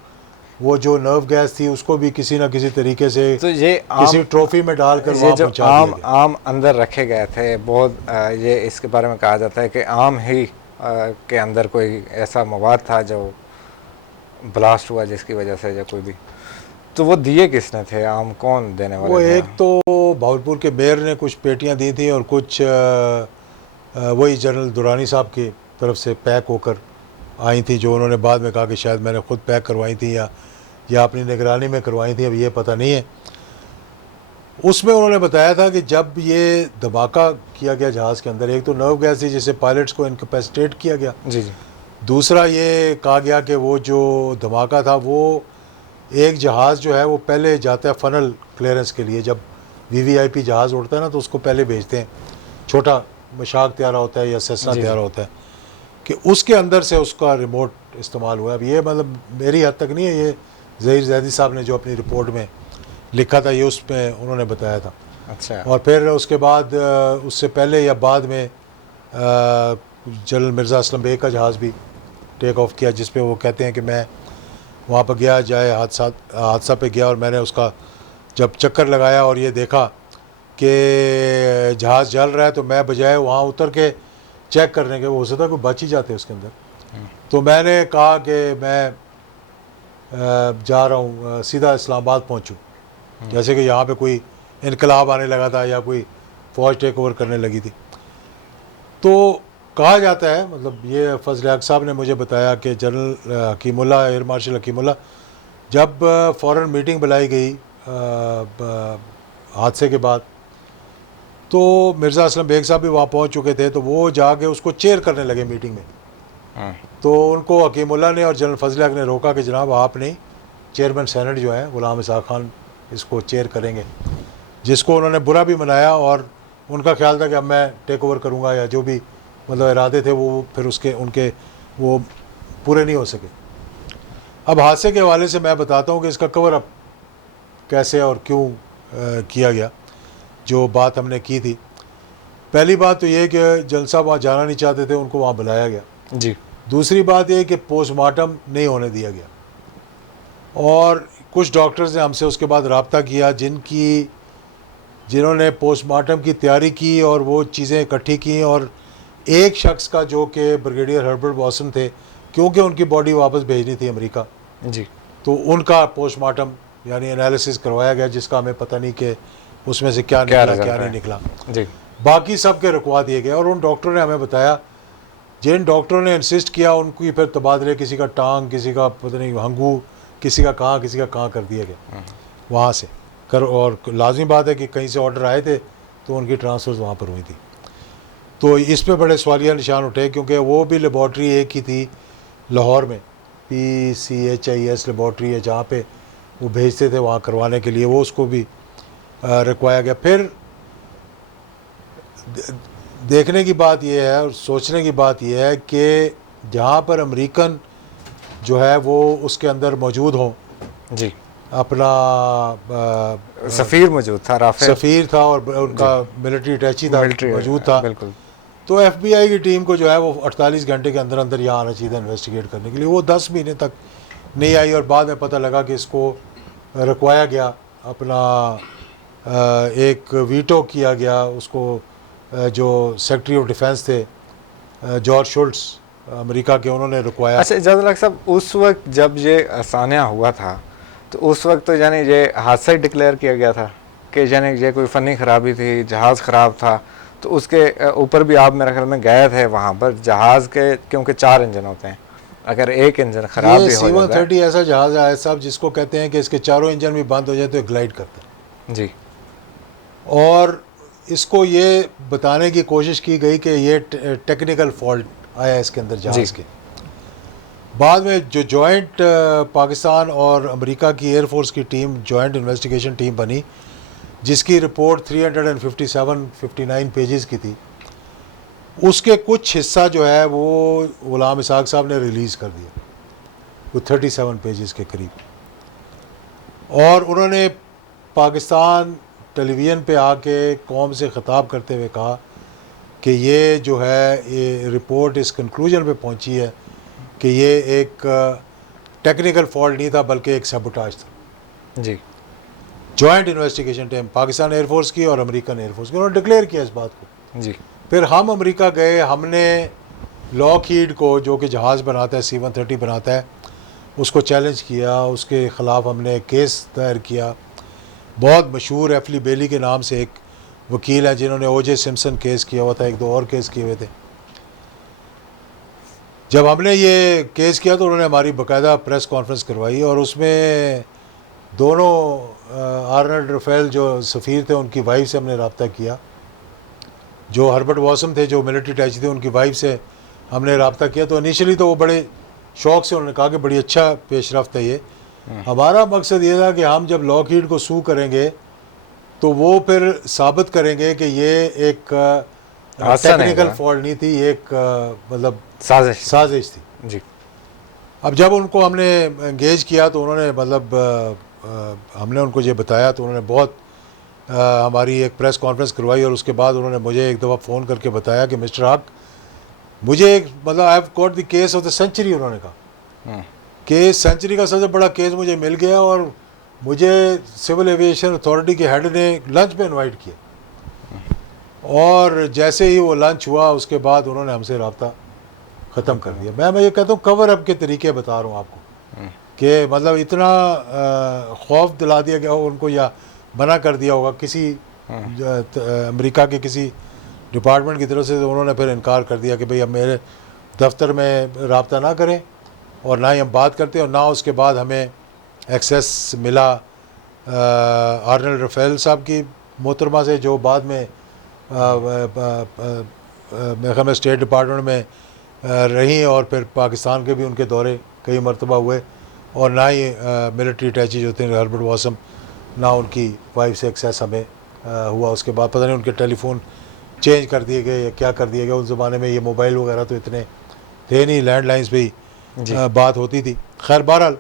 वो जो नर्व गैस थी उसको भी किसी न किसी तरीके से तो ये किसी ट्रॉफी में डालकर ये जो आम अंदर रखे गए थे, बहुत ये इसके बारे में कहा जाता है कि आम ही के अंदर कोई ऐसा मवाद था जो ब्लास्ट हुआ जिसकी वजह से, या कोई भी, तो वो दिए किसने थे? आम कौन देने वाले वो थे? एक तो बहावलपुर के मेयर ने कुछ पेटियां दी थी और कुछ वही जनरल दुरानी साहब की तरफ से पैक होकर आई थी, जो उन्होंने बाद में कहा कि शायद मैंने खुद पैक करवाई थी या अपनी निगरानी में करवाई थी, अब ये पता नहीं है। उसमें उन्होंने बताया था कि जब ये धमाका किया गया जहाज़ के अंदर, एक तो नर्व गैस थी जिससे पायलट्स को इनकैपेसिटेट किया गया। जी जी। दूसरा ये कहा गया कि वो जो धमाका था वो एक जहाज़ जो है वो पहले जाता है फ़नल क्लियरेंस के लिए। जब वीवीआईपी जहाज़ उड़ता है ना तो उसको पहले भेजते हैं, छोटा मशाक तैयार होता है या सेसना जी। तैयार होता है, कि उसके अंदर से उसका रिमोट इस्तेमाल हुआ है। अब ये मतलब मेरी हद तक नहीं है, ये ज़हीर ज़ैदी साहब ने जो अपनी रिपोर्ट में लिखा था ये उसमें उन्होंने बताया था। अच्छा। और फिर उसके बाद उससे पहले या बाद में जनरल मिर्ज़ा असलम बेग का जहाज़ भी टेक ऑफ किया, जिस पे वो कहते हैं कि मैं वहाँ पर गया, जाए हादसा पे गया और मैंने उसका जब चक्कर लगाया और ये देखा कि जहाज़ जल रहा है तो मैं बजाय वहाँ उतर के चेक करने के, वो हो सकता है कोई बच ही जाते उसके अंदर, तो मैंने कहा कि मैं जा रहा हूँ सीधा इस्लामाबाद पहुँचूँ, जैसे कि यहाँ पे कोई इनकलाब आने लगा था या कोई फ़ौज टेक ओवर करने लगी थी। तो कहा जाता है, मतलब ये फजल हक साहब ने मुझे बताया कि जनरल हकीमुल्लाह, एयर मार्शल हकीमुल्लाह, जब फ़ौरन मीटिंग बुलाई गई हादसे के बाद, तो मिर्ज़ा असलम बेग साहब भी वहाँ पहुँच चुके थे, तो वो जाके उसको चेयर करने लगे मीटिंग में। तो उनको हकीमुल्लाह ने और जनरल फजल हक ने रोका कि जनाब आप नहीं, चेयरमैन सेनेट जो है ग़ुलाम इसहाक़ खान इसको चेयर करेंगे, जिसको उन्होंने बुरा भी मनाया और उनका ख्याल था कि अब मैं टेक ओवर करूँगा, या जो भी मतलब इरादे थे वो फिर उनके वो पूरे नहीं हो सके। अब हादसे के हवाले से मैं बताता हूँ कि इसका कवर अप कैसे और क्यों किया गया, जो बात हमने की थी। पहली बात तो ये कि जनरल साहब वहाँ जाना नहीं चाहते थे, उनको वहाँ बुलाया गया जी। दूसरी बात यह कि पोस्टमार्टम नहीं होने दिया गया, और कुछ डॉक्टर्स ने हमसे उसके बाद रब्ता किया जिन्होंने पोस्टमार्टम की तैयारी की और वो चीज़ें इकट्ठी की, और एक शख्स का जो कि ब्रिगेडियर हर्बर्ट वॉसन थे, क्योंकि उनकी बॉडी वापस भेजनी थी अमेरिका, जी। तो उनका पोस्टमार्टम यानी एनालिसिस करवाया गया, जिसका हमें पता नहीं कि उसमें से क्या निकला क्या नहीं निकला। जी। बाकी सब के रुकवा दिए गए, और उन डॉक्टरों ने हमें बताया, जिन डॉक्टरों ने इंसिस्ट किया उनकी फिर तबादले, किसी का टांग, किसी का पता नहीं हंगू, किसी का कहाँ कर दिया गया वहाँ से कर। और लाजमी बात है कि कहीं से ऑर्डर आए थे तो उनकी ट्रांसफ़र्स वहाँ पर हुई थी। तो इस पे बड़े सवालिया निशान उठे, क्योंकि वो भी लेबॉर्ट्री एक ही थी लाहौर में, PCHIS लेबॉर्ट्री है, जहाँ पे वो भेजते थे वहाँ करवाने के लिए, वो उसको भी रिक्वाया गया। फिर देखने की बात यह है और सोचने की बात यह है कि जहाँ पर अमेरिकन जो है वो उसके अंदर मौजूद हों, जी। अपना सफ़ीर मौजूद था, राफेल सफ़ीर था और उनका मिलिट्री अटैची था मौजूद था, बिल्कुल। तो FBI की टीम को जो है वो 48 घंटे के अंदर अंदर यहाँ आना चाहिए था इन्वेस्टिगेट करने के लिए। वो 10 महीने तक नहीं आई, और बाद में पता लगा कि इसको रुकवाया गया, अपना एक वीटो किया गया उसको, जो सेक्रेटरी ऑफ डिफेंस थे जॉर्ज शुल्ट्ज अमेरिका के, उन्होंने रुकवाया। अच्छा जदल साहब, उस वक्त जब ये सान्या हुआ था तो उस वक्त तो यानी ये हादसा ही डिक्लेयर किया गया था कि यानी ये कोई फ़नी ख़राबी थी, जहाज़ ख़राब था, तो उसके ऊपर भी आप मेरे ख्याल में गए थे वहाँ पर। जहाज़ के क्योंकि 4 इंजन होते हैं, अगर एक इंजन ख़राब भी हो जाता है, C-130 ऐसा जहाज़ है साहब जिसको कहते हैं कि इसके चारों इंजन भी बंद हो जाए तो ग्लाइड करता है जी। और इसको ये बताने की कोशिश की गई कि ये टेक्निकल फॉल्ट आया इसके अंदर जहाज़ के। बाद में जो जॉइंट पाकिस्तान और अमेरिका की एयरफोर्स की टीम, जॉइंट इन्वेस्टिगेशन टीम बनी, जिसकी रिपोर्ट 357-59 पेजेस की थी, उसके कुछ हिस्सा जो है वो ग़ुलाम इसहाक़ साहब ने रिलीज़ कर दिया, वो 37 पेजेस के करीब, और उन्होंने पाकिस्तान टेलीविज़न पे आके कौम से ख़िताब करते हुए कहा कि ये जो है ये रिपोर्ट इस कंक्लूजन पे पहुंची है कि ये एक टेक्निकल फॉल्ट नहीं था बल्कि एक सबोटाज था। जी। Joint investigation team Pakistan air force की और अमेरिकन एयरफोर्स की, उन्होंने डिक्लेयर किया इस बात को। जी। फिर हम अमेरिका गए, हमने लॉकहीड को जो कि जहाज़ बनाता है, C-130 बनाता है, उसको चैलेंज किया, उसके ख़िलाफ़ हमने केस दायर किया। बहुत मशहूर एफली बेली के नाम से एक वकील हैं जिन्होंने OJ सिम्पसन केस किया हुआ था, 1-2 और केस किए हुए थे। जब हमने ये केस किया तो उन्होंने हमारी बाकायदा प्रेस कॉन्फ्रेंस करवाई, और उसमें दोनों आर्नल्ड राफेल जो सफ़ीर थे उनकी वाइफ से हमने रब्ता किया, जो हर्बर्ट वॉसन थे जो मिलिट्री अटैची थे उनकी वाइफ से हमने रब्ता किया तो इनिशियली तो वो बड़े शौक़ से उन्होंने कहा कि बड़ी अच्छा पेशरफ्त है ये। हमारा मकसद ये था कि हम जब लॉकहीड को सू करेंगे तो वो फिर साबित करेंगे कि ये एक टेक्निकल फॉल्ट नहीं थी, एक मतलब साजिश थी जी। अब जब उनको हमने एंगेज किया तो उन्होंने मतलब हमने उनको ये बताया तो उन्होंने बहुत हमारी एक प्रेस कॉन्फ्रेंस करवाई और उसके बाद उन्होंने मुझे एक दफ़ा फ़ोन करके बताया कि मिस्टर हक मुझे एक मतलब I have got the case of the century. उन्होंने कहा कि सेंचुरी का सबसे बड़ा केस मुझे मिल गया और मुझे सिविल एविएशन अथॉरिटी के हेड ने लंच पे इनवाइट किया और जैसे ही वो लंच हुआ उसके बाद उन्होंने हमसे रब्ता ख़त्म कर दिया। मैं ये कहता हूँ कवर अप के तरीके बता रहा हूँ आपको कि मतलब इतना खौफ दिला दिया गया हो उनको या मना कर दिया होगा किसी अमेरिका के किसी डिपार्टमेंट की तरफ से, तो उन्होंने फिर इनकार कर दिया कि भाई अब मेरे दफ्तर में रब्ता ना करें और ना ही हम बात करते और ना उसके बाद हमें एक्सेस मिला आर्नल्ड रफेल साहब की मोहतरमा से जो बाद में मेरे ख्याल में स्टेट डिपार्टमेंट में रही और फिर पाकिस्तान के भी उनके दौरे कई मरतबा हुए और ना ही मिलिट्री अटैची जो थे हर्बर्ट वासम ना उनकी वाइफ से एक्सेस हमें हुआ। उसके बाद पता नहीं उनके टेलीफोन चेंज कर दिए गए या क्या कर दिया गया। उस ज़माने में ये मोबाइल वगैरह तो इतने थे नहीं, लैंडलाइंस पे ही बात होती थी। खैर बहरहाल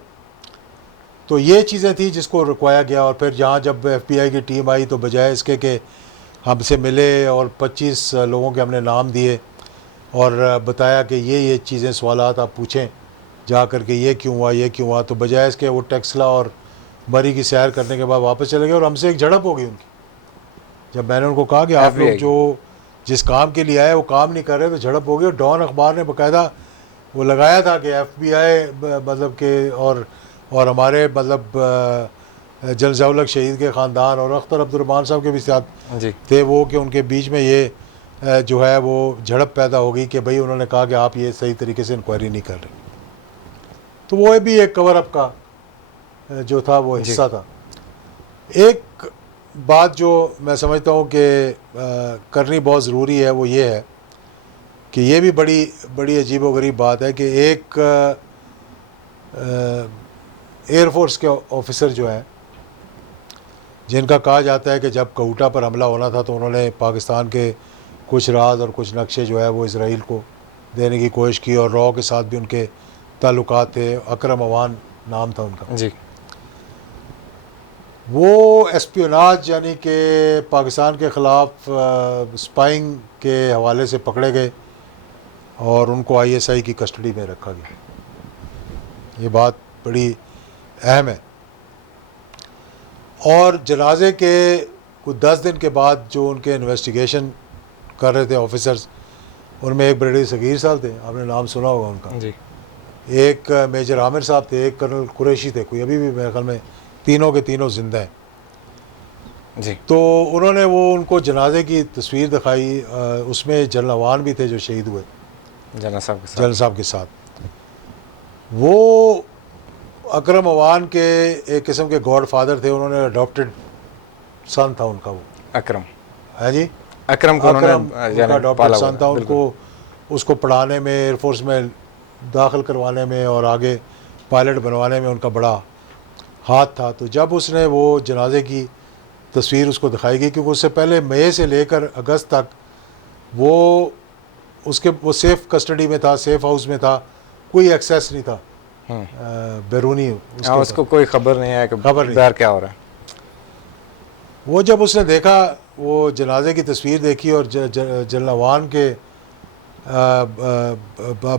तो ये चीज़ें थी जिसको रुकवाया गया और फिर यहाँ जब FBI की टीम आई तो बजाय इसके कि हमसे मिले और 25 लोगों के हमने नाम दिए और बताया कि ये चीज़ें सवालात आप पूछें जा कर के ये क्यों हुआ, तो बजाय इसके वो टेक्सला और मरी की सैर करने के बाद वापस चले गए और हमसे एक झड़प हो गई उनकी। जब मैंने उनको कहा कि आप लोग जो जिस काम के लिए आए वो काम नहीं कर रहे तो झड़प हो गई। और डॉन अखबार ने बाकायदा वो लगाया था कि FBI मतलब के और हमारे मतलब जनजाउलक शहीद के ख़ानदान और अख्तर अब्दुर्रहमान साहब के भी साथ थे वो कि उनके बीच में ये जो है वो झड़प पैदा हो गई कि भाई उन्होंने कहा कि आप ये सही तरीके से इंक्वायरी नहीं कर रहे। तो वो भी एक कवर अप का जो था वो हिस्सा था। एक बात जो मैं समझता हूँ कि करनी बहुत ज़रूरी है वो ये है कि ये भी बड़ी अजीब व गरीब बात है कि एक एयरफोर्स के ऑफिसर जो हैं जिनका कहा जाता है कि जब कऊटा पर हमला होना था तो उन्होंने पाकिस्तान के कुछ राज और कुछ नक्शे जो है वो इसराइल को देने की कोशिश की और रॉ के साथ भी उनके ताल्लुकात थे। अकरम अवान नाम था उनका जी। वो एस्पियोनाज यानी कि पाकिस्तान के ख़िलाफ़ स्पाइंग के हवाले से पकड़े गए और उनको ISI की कस्टडी में रखा गया। ये बात बड़ी अहम है। और जनाजे के कुछ 10 दिन के बाद जो उनके इन्वेस्टिगेशन कर रहे थे ऑफिसर्स, उनमें एक ब्रिगेडियर सगीर साहब थे, आपने नाम सुना होगा उनका जी। एक मेजर आमिर साहब थे, एक कर्नल कुरैशी थे, कोई अभी भी मेरे ख्याल में तीनों के तीनों जिंदा हैं जी। तो उन्होंने वो उनको जनाजे की तस्वीर दिखाई, उसमें जनरल अवान भी थे जो शहीद हुए जनरल साहब के साथ। वो अकरम अवान के एक किस्म के गॉड फादर थे, उन्होंने अडॉप्टेड सन था उनका वो अकरम है जी। अकरम उनका अडॉप्टेड सन था। उनको उसको पढ़ाने में, एयरफोर्स में दाखिल करवाने में और आगे पायलट बनवाने में उनका बड़ा हाथ था। तो जब उसने वो जनाजे की तस्वीर उसको दिखाई गई क्योंकि उससे पहले मई से लेकर अगस्त तक वो सेफ़ कस्टडी में था, सेफ़ हाउस में था, कोई एक्सेस नहीं था बैरूनी उसको कोई खबर नहीं है कि बाहर क्या हो रहा है। वो जब उसने देखा वो जनाजे की तस्वीर देखी और जनरल अवान के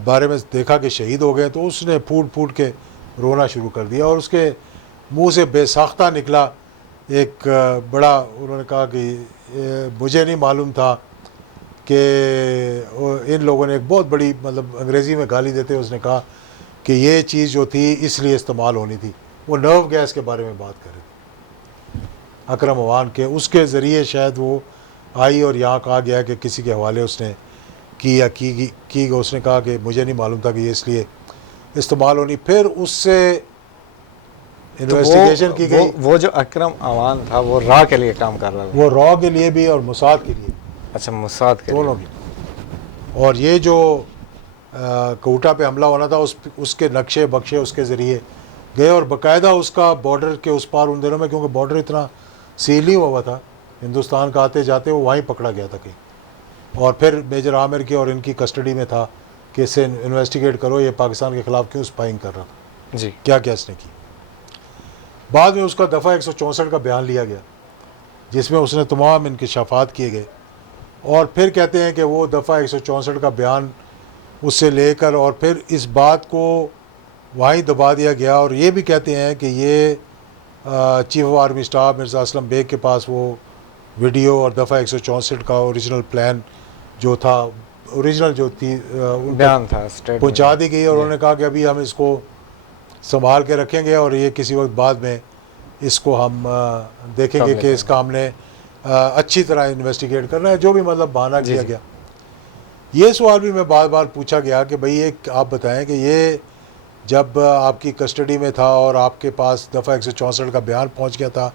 बारे में देखा कि शहीद हो गए तो उसने फूट फूट के रोना शुरू कर दिया और उसके मुंह से बेसाख्ता निकला एक बड़ा, उन्होंने कहा कि मुझे नहीं मालूम था कि इन लोगों ने एक बहुत बड़ी मतलब अंग्रेज़ी में गाली देते हुए उसने कहा कि ये चीज़ जो थी इसलिए इस्तेमाल होनी थी। वो नर्व गैस के बारे में बात कर रहे थे अकरम अवान के, उसके ज़रिए शायद वो आई और यहाँ कहा गया कि किसी के हवाले उसने की या की उसने कहा कि मुझे नहीं मालूम था कि ये इसलिए इस्तेमाल होनी। फिर उससे इन्वेस्टिगेशन की गई। वो जो अकरम अवान था वो रॉ के लिए काम कर रहा था। वो रॉ के लिए भी और मुसाद के लिए। अच्छा, मुसाद के दोनों के। और ये जो कोटा पे हमला होना था, उसके नक्शे बक्शे उसके ज़रिए गए और बाकायदा उसका बॉर्डर के उस पार उन दिनों में, क्योंकि बॉर्डर इतना सील नहीं हुआ था हिंदुस्तान का, आते जाते वो वहीं पकड़ा गया था कहीं, और फिर मेजर आमिर की और इनकी कस्टडी में था कि इससे इन्वेस्टिगेट करो, ये पाकिस्तान के ख़िलाफ़ क्यों स्पाइंग कर रहा था, जी क्या क्या इसने की। बाद में उसका दफ़ा 164 का बयान लिया गया जिसमें उसने तमाम इंकशाफात किए गए, और फिर कहते हैं कि वो दफ़ा 164 का बयान उससे लेकर और फिर इस बात को वहीं दबा दिया गया, और ये भी कहते हैं कि ये chief of army staff Mirza Aslam Beg के पास वो वीडियो और दफ़ा 164 का ओरिजिनल प्लान जो था, ओरिजिनल जो थी बयान था, स्टेटमेंट पहुंचा दी गई, और उन्होंने कहा कि अभी हम इसको संभाल के रखेंगे और ये किसी वक्त बाद में इसको हम देखेंगे कि इसका हमने अच्छी तरह इन्वेस्टिगेट करना है, जो भी मतलब बहाना किया गया। ये सवाल भी मैं बार बार पूछा गया कि भाई एक आप बताएं कि ये जब आपकी कस्टडी में था और आपके पास दफ़ा 164 का बयान पहुंच गया था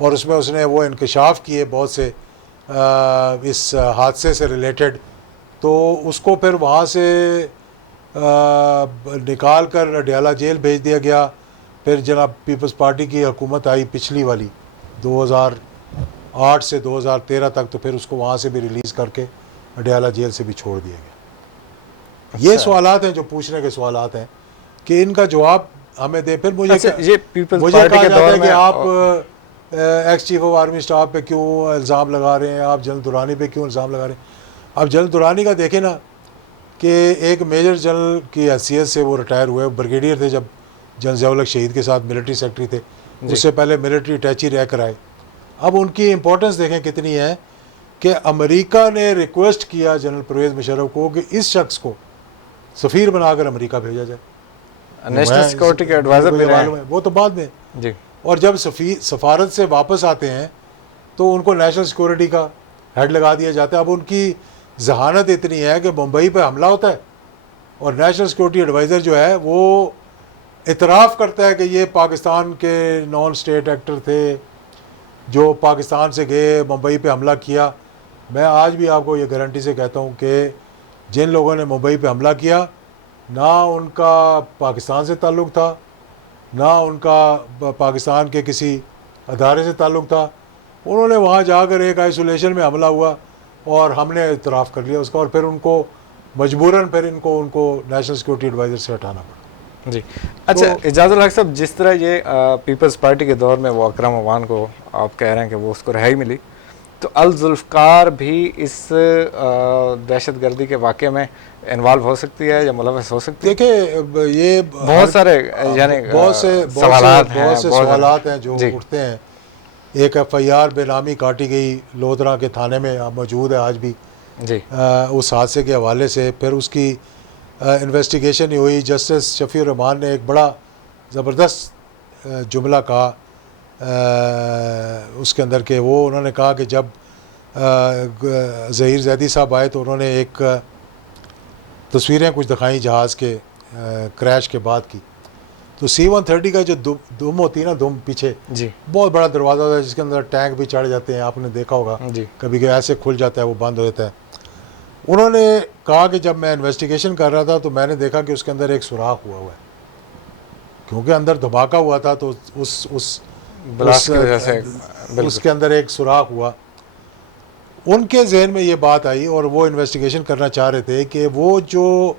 और उसमें उसने वो इंकशाफ किए बहुत से इस हादसे से रिलेटेड, तो उसको फिर वहाँ से निकाल कर अडयाला जेल भेज दिया गया। फिर जनाब पीपल्स पार्टी की हुकूमत आई पिछली वाली 2008 से 2013 तक, तो फिर उसको वहाँ से भी रिलीज़ करके अडयाला जेल से भी छोड़ दिया गया। ये सवालात हैं जो पूछने के सवालात हैं कि इनका जवाब हमें दें। फिर मुझे ये पीपल्स मुझे पार्टी कहा के जाता दौर है कि में आप ex chief of army staff पे क्यों इल्ज़ाम लगा रहे हैं, आप जनरल दुरानी पे क्यों इल्ज़ाम लगा रहे हैं। अब जनरल दुरानी का देखें ना कि एक मेजर जनरल की हैसियत से वो रिटायर हुए, ब्रिगेडियर थे जब जनरल ज़ियाउल शहीद के साथ मिलिट्री सेक्रेटरी थे, उससे पहले मिलिट्री अटैची रह कर आए। अब उनकी इंपॉर्टेंस देखें कितनी है कि अमेरिका ने रिक्वेस्ट किया जनरल परवेज़ मुशर्रफ को कि इस शख्स को सफ़ीर बनाकर अमेरिका भेजा जाए। नेशनल सिक्योरिटी के एडवाइज़र भी रहे हैं, वो तो बाद में जी। और जब सफारत से वापस आते हैं तो उनको नेशनल सिक्योरिटी का हेड लगा दिया जाता है। अब उनकी जहानत इतनी है कि मुंबई पे हमला होता है और नेशनल सिक्योरिटी एडवाइज़र जो है वो इतराफ़ करता है कि ये पाकिस्तान के नॉन स्टेट एक्टर थे जो पाकिस्तान से गए मुंबई पे हमला किया। मैं आज भी आपको ये गारंटी से कहता हूँ कि जिन लोगों ने मुंबई पे हमला किया ना उनका पाकिस्तान से ताल्लुक़ था, ना उनका पाकिस्तान के किसी अदारे से ताल्लुक़ था। उन्होंने वहाँ जाकर एक आइसोलेशन में हमला हुआ और हमने इतराफ़ कर लिया उसका, और फिर उनको मजबूरन फिर उनको नेशनल सिक्योरिटी एडवाइज़र से हटाना पड़ा। जी अच्छा, इजाज़ुल हक साहब, जिस तरह ये पीपल्स पार्टी के दौर में वो अकरम अवान को आप कह रहे हैं कि वो उसको रिहाई मिली, तो अल जुल्फ़कार भी इस दहशत गर्दी के वाक़े में इन्वॉल्व हो सकती है या मुलव्वस हो सकती है? देखिए ये बहुत सारे यानी बहुत से सवालात हैं जो उठते हैं। एक FIR बेनामी काटी गई लोधरा के थाने में मौजूद है आज भी जी, उस हादसे के हवाले से। फिर उसकी इन्वेस्टिगेशन ही हुई। जस्टिस शफीउर रहमान ने एक बड़ा ज़बरदस्त जुमला कहा उसके अंदर के वो उन्होंने कहा कि जब ज़हीर ज़ैदी साहब आए तो उन्होंने एक तस्वीरें कुछ दिखाई जहाज़ के क्रैश के बाद की। तो C-130 का जो दुम होती है ना, दुम पीछे जी, बहुत बड़ा दरवाज़ा होता है जिसके अंदर टैंक भी चढ़ जाते हैं, आपने देखा होगा जी, कभी कभी ऐसे खुल जाता है वो बंद हो जाता है। उन्होंने कहा कि जब मैं इन्वेस्टिगेशन कर रहा था तो मैंने देखा कि उसके अंदर एक सुराख हुआ है, क्योंकि अंदर धमाका हुआ था तो उस ब्लास्ट की वजह से उसके अंदर एक सुराख हुआ। उनके जहन में ये बात आई और वो इन्वेस्टिगेशन करना चाह रहे थे कि वो जो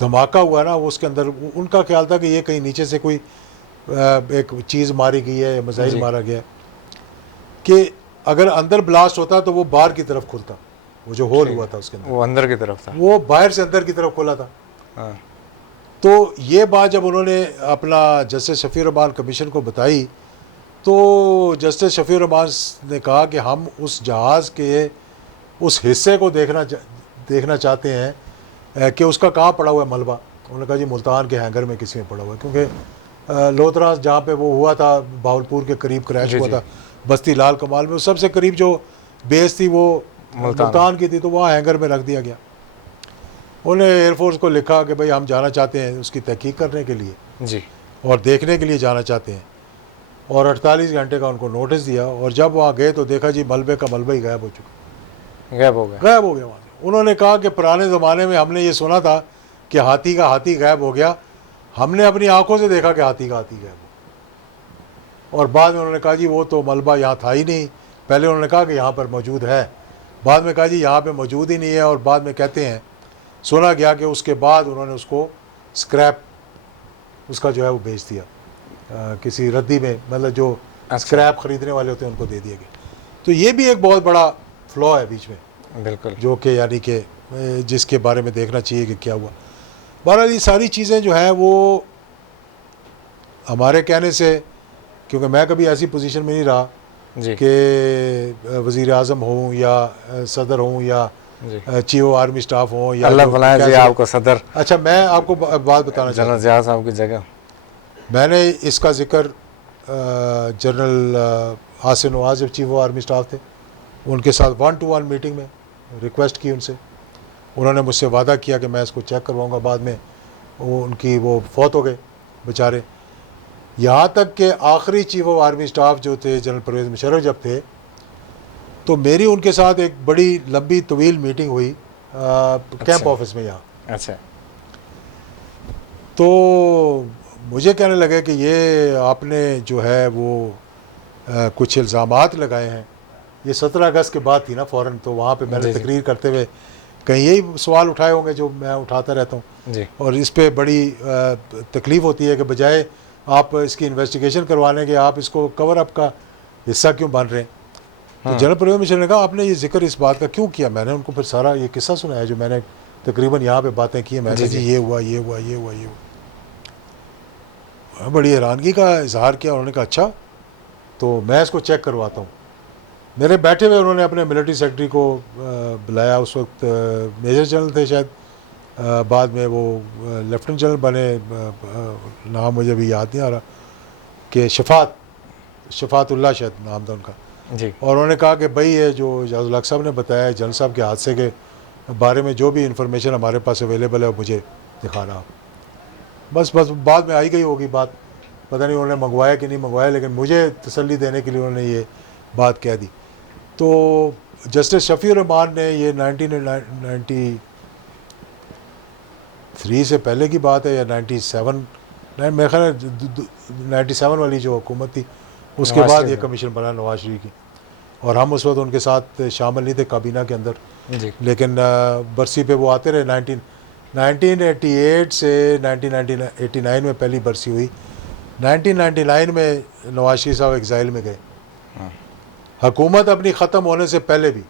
धमाका हुआ ना वो उसके अंदर, उनका ख्याल था कि ये कहीं नीचे से कोई एक चीज़ मारी गई है या मिसाइल मारा गया, कि अगर अंदर ब्लास्ट होता तो वो बाहर की तरफ खुलता। वो जो होल हुआ था उसके अंदर वो अंदर की तरफ था, वो बाहर से अंदर की तरफ खुला था। हाँ। तो ये बात जब उन्होंने अपना जस्टिस शफीउर रहमान कमीशन को बताई तो जस्टिस शफीउर रहमान ने कहा कि हम उस जहाज़ के उस हिस्से को देखना चाहते हैं कि उसका कहाँ पड़ा हुआ है मलबा। उन्होंने कहा जी मुल्तान के हैंगर में किसी में पड़ा हुआ है, क्योंकि लोधरा जहाँ पे वो हुआ था भावलपुर के करीब क्रैश हुआ था, बस्ती लाल कमाल में सबसे करीब जो बेस थी वो मुल्तान की थी, तो वहाँ हैंगर में रख दिया गया। उन्हें एयरफोर्स को लिखा कि भाई हम जाना चाहते हैं उसकी तहकीक करने के लिए जी, और देखने के लिए जाना चाहते हैं, और 48 घंटे का उनको नोटिस दिया। और जब वहाँ गए तो देखा जी मलबे का मलबा ही गायब हो चुका, गायब हो गया वहाँ से। उन्होंने कहा कि पुराने ज़माने में हमने ये सुना था कि हाथी का हाथी गायब हो गया, हमने अपनी आंखों से देखा कि हाथी का हाथी गायब हो। और बाद में उन्होंने कहा जी वो तो मलबा यहाँ था ही नहीं, पहले उन्होंने कहा कि यहाँ पर मौजूद है, बाद में कहा जी यहाँ पे मौजूद ही नहीं है, और बाद में कहते हैं सुना गया कि उसके बाद उन्होंने उसको स्क्रैप उसका जो है वो बेच दिया किसी रद्दी में, मतलब जो स्क्रैप ख़रीदने वाले होते हैं उनको दे दिया गया। तो ये भी एक बहुत बड़ा फ्लॉ है बीच में, बिल्कुल, जो कि यानी कि जिसके बारे में देखना चाहिए कि क्या हुआ। बहरहाल ये सारी चीज़ें जो हैं वो हमारे कहने से, क्योंकि मैं कभी ऐसी पोजीशन में नहीं रहा जी, कि वज़ीर आज़म हूँ या सदर हूँ या जी। चीफ ऑफ आर्मी स्टाफ हूँ या अल्लाह जो भलाए जी कैसे- आपको सदर अच्छा, मैं आपको बात बताना चाहता जनरल हूँ। ज़िया साहब की जगह। मैंने इसका जिक्र जनरल आसिम नवाज जब चीफ ऑफ आर्मी स्टाफ थे, उनके साथ 1-to-1 मीटिंग में रिक्वेस्ट की उनसे, उन्होंने मुझसे वादा किया कि मैं इसको चेक करवाऊंगा। बाद में वो फौत हो गए बेचारे। यहाँ तक कि आखिरी चीफ ऑफ आर्मी स्टाफ जो थे जनरल परवेज़ मुशर्रफ जब थे, तो मेरी उनके साथ एक बड़ी लंबी तवील मीटिंग हुई कैंप ऑफिस में यहाँ। अच्छा, तो मुझे कहने लगे कि ये आपने जो है वो कुछ इल्ज़ामात लगाए हैं। ये 17 अगस्त के बाद थी ना फ़ौरन, तो वहाँ पे मैंने जी, जी। तकरीर करते हुए कहीं यही सवाल उठाए होंगे जो मैं उठाता रहता हूँ, जी, और इस पे बड़ी तकलीफ़ होती है कि बजाय आप इसकी इन्वेस्टिगेशन करवाने के आप इसको कवर अप का हिस्सा क्यों बन रहे हैं। तो जनरल परवेज़ मुशर्रफ ने कहा आपने ये जिक्र इस बात का क्यों किया। मैंने उनको फिर सारा ये किस्सा सुनाया जो मैंने तकरीबन यहाँ पे बातें की हैं। मैंने जी, जी जी। ये हुआ, ये हुआ, ये हुआ, ये हुआ। बड़ी हैरानगी का इजहार किया। उन्होंने कहा अच्छा, तो मैं इसको चेक करवाता हूँ। मेरे बैठे हुए उन्होंने अपने मिलिट्री सेक्रेटरी को बुलाया। उस वक्त मेजर जनरल थे शायद, बाद में वो लेफ्टिनेंट जनरल बने, नाम मुझे भी याद नहीं आ रहा, कि शफातुल्लाह शायद नाम था उनका। जी, और उन्होंने कहा कि भाई ये जो जज़ुल हक साहब ने बताया जनरल साहब के हादसे के बारे में जो भी इंफॉर्मेशन हमारे पास अवेलेबल है वो मुझे दिखाना। बस बाद में आई गई होगी बात, पता नहीं उन्होंने मंगवाया कि नहीं मंगवाया, लेकिन मुझे तसल्ली देने के लिए उन्होंने ये बात कह दी। तो जस्टिस शफीउर रहमान ने ये 1993 से पहले की बात है या 97, मेरे ख्याल 97 वाली जो हुकूमत थी उसके नवाज बाद शरीफ ये है। कमीशन बना नवाज शरीफ की, और हम उस वक्त उनके साथ शामिल नहीं थे काबीना के अंदर, जी, लेकिन बरसी पे वो आते रहे। 1988 से 1989 में पहली बरसी हुई। 1999 में नवाज शरीफ साहब एग्ज़ाइल में गए। हुकूमत अपनी ख़त्म होने से पहले भी,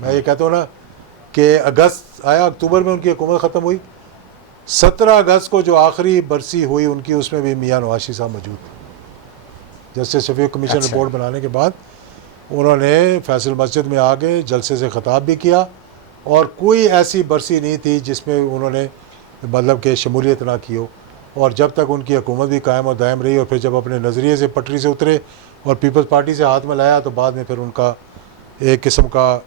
मैं ये कहता हूँ ना कि अगस्त आया, अक्टूबर में उनकी हुकूमत ख़त्म हुई, 17 अगस्त को जो आखिरी बरसी हुई उनकी, उसमें भी मियाँ नवाज शरीफ साहब मौजूद थे। जस्टिस शफीक कमीशन अच्छा। रिपोर्ट बनाने के बाद उन्होंने फैसल मस्जिद में आके जलसे से ख़ताब भी किया, और कोई ऐसी बरसी नहीं थी जिसमें उन्होंने मतलब कि शमूलियत ना की हो। और जब तक उनकी हुकूमत भी कायम और दायम रही, और फिर जब अपने नज़रिए से पटरी से उतरे और पीपल्स पार्टी से हाथ में लाया, तो बाद में फिर उनका एक किस्म का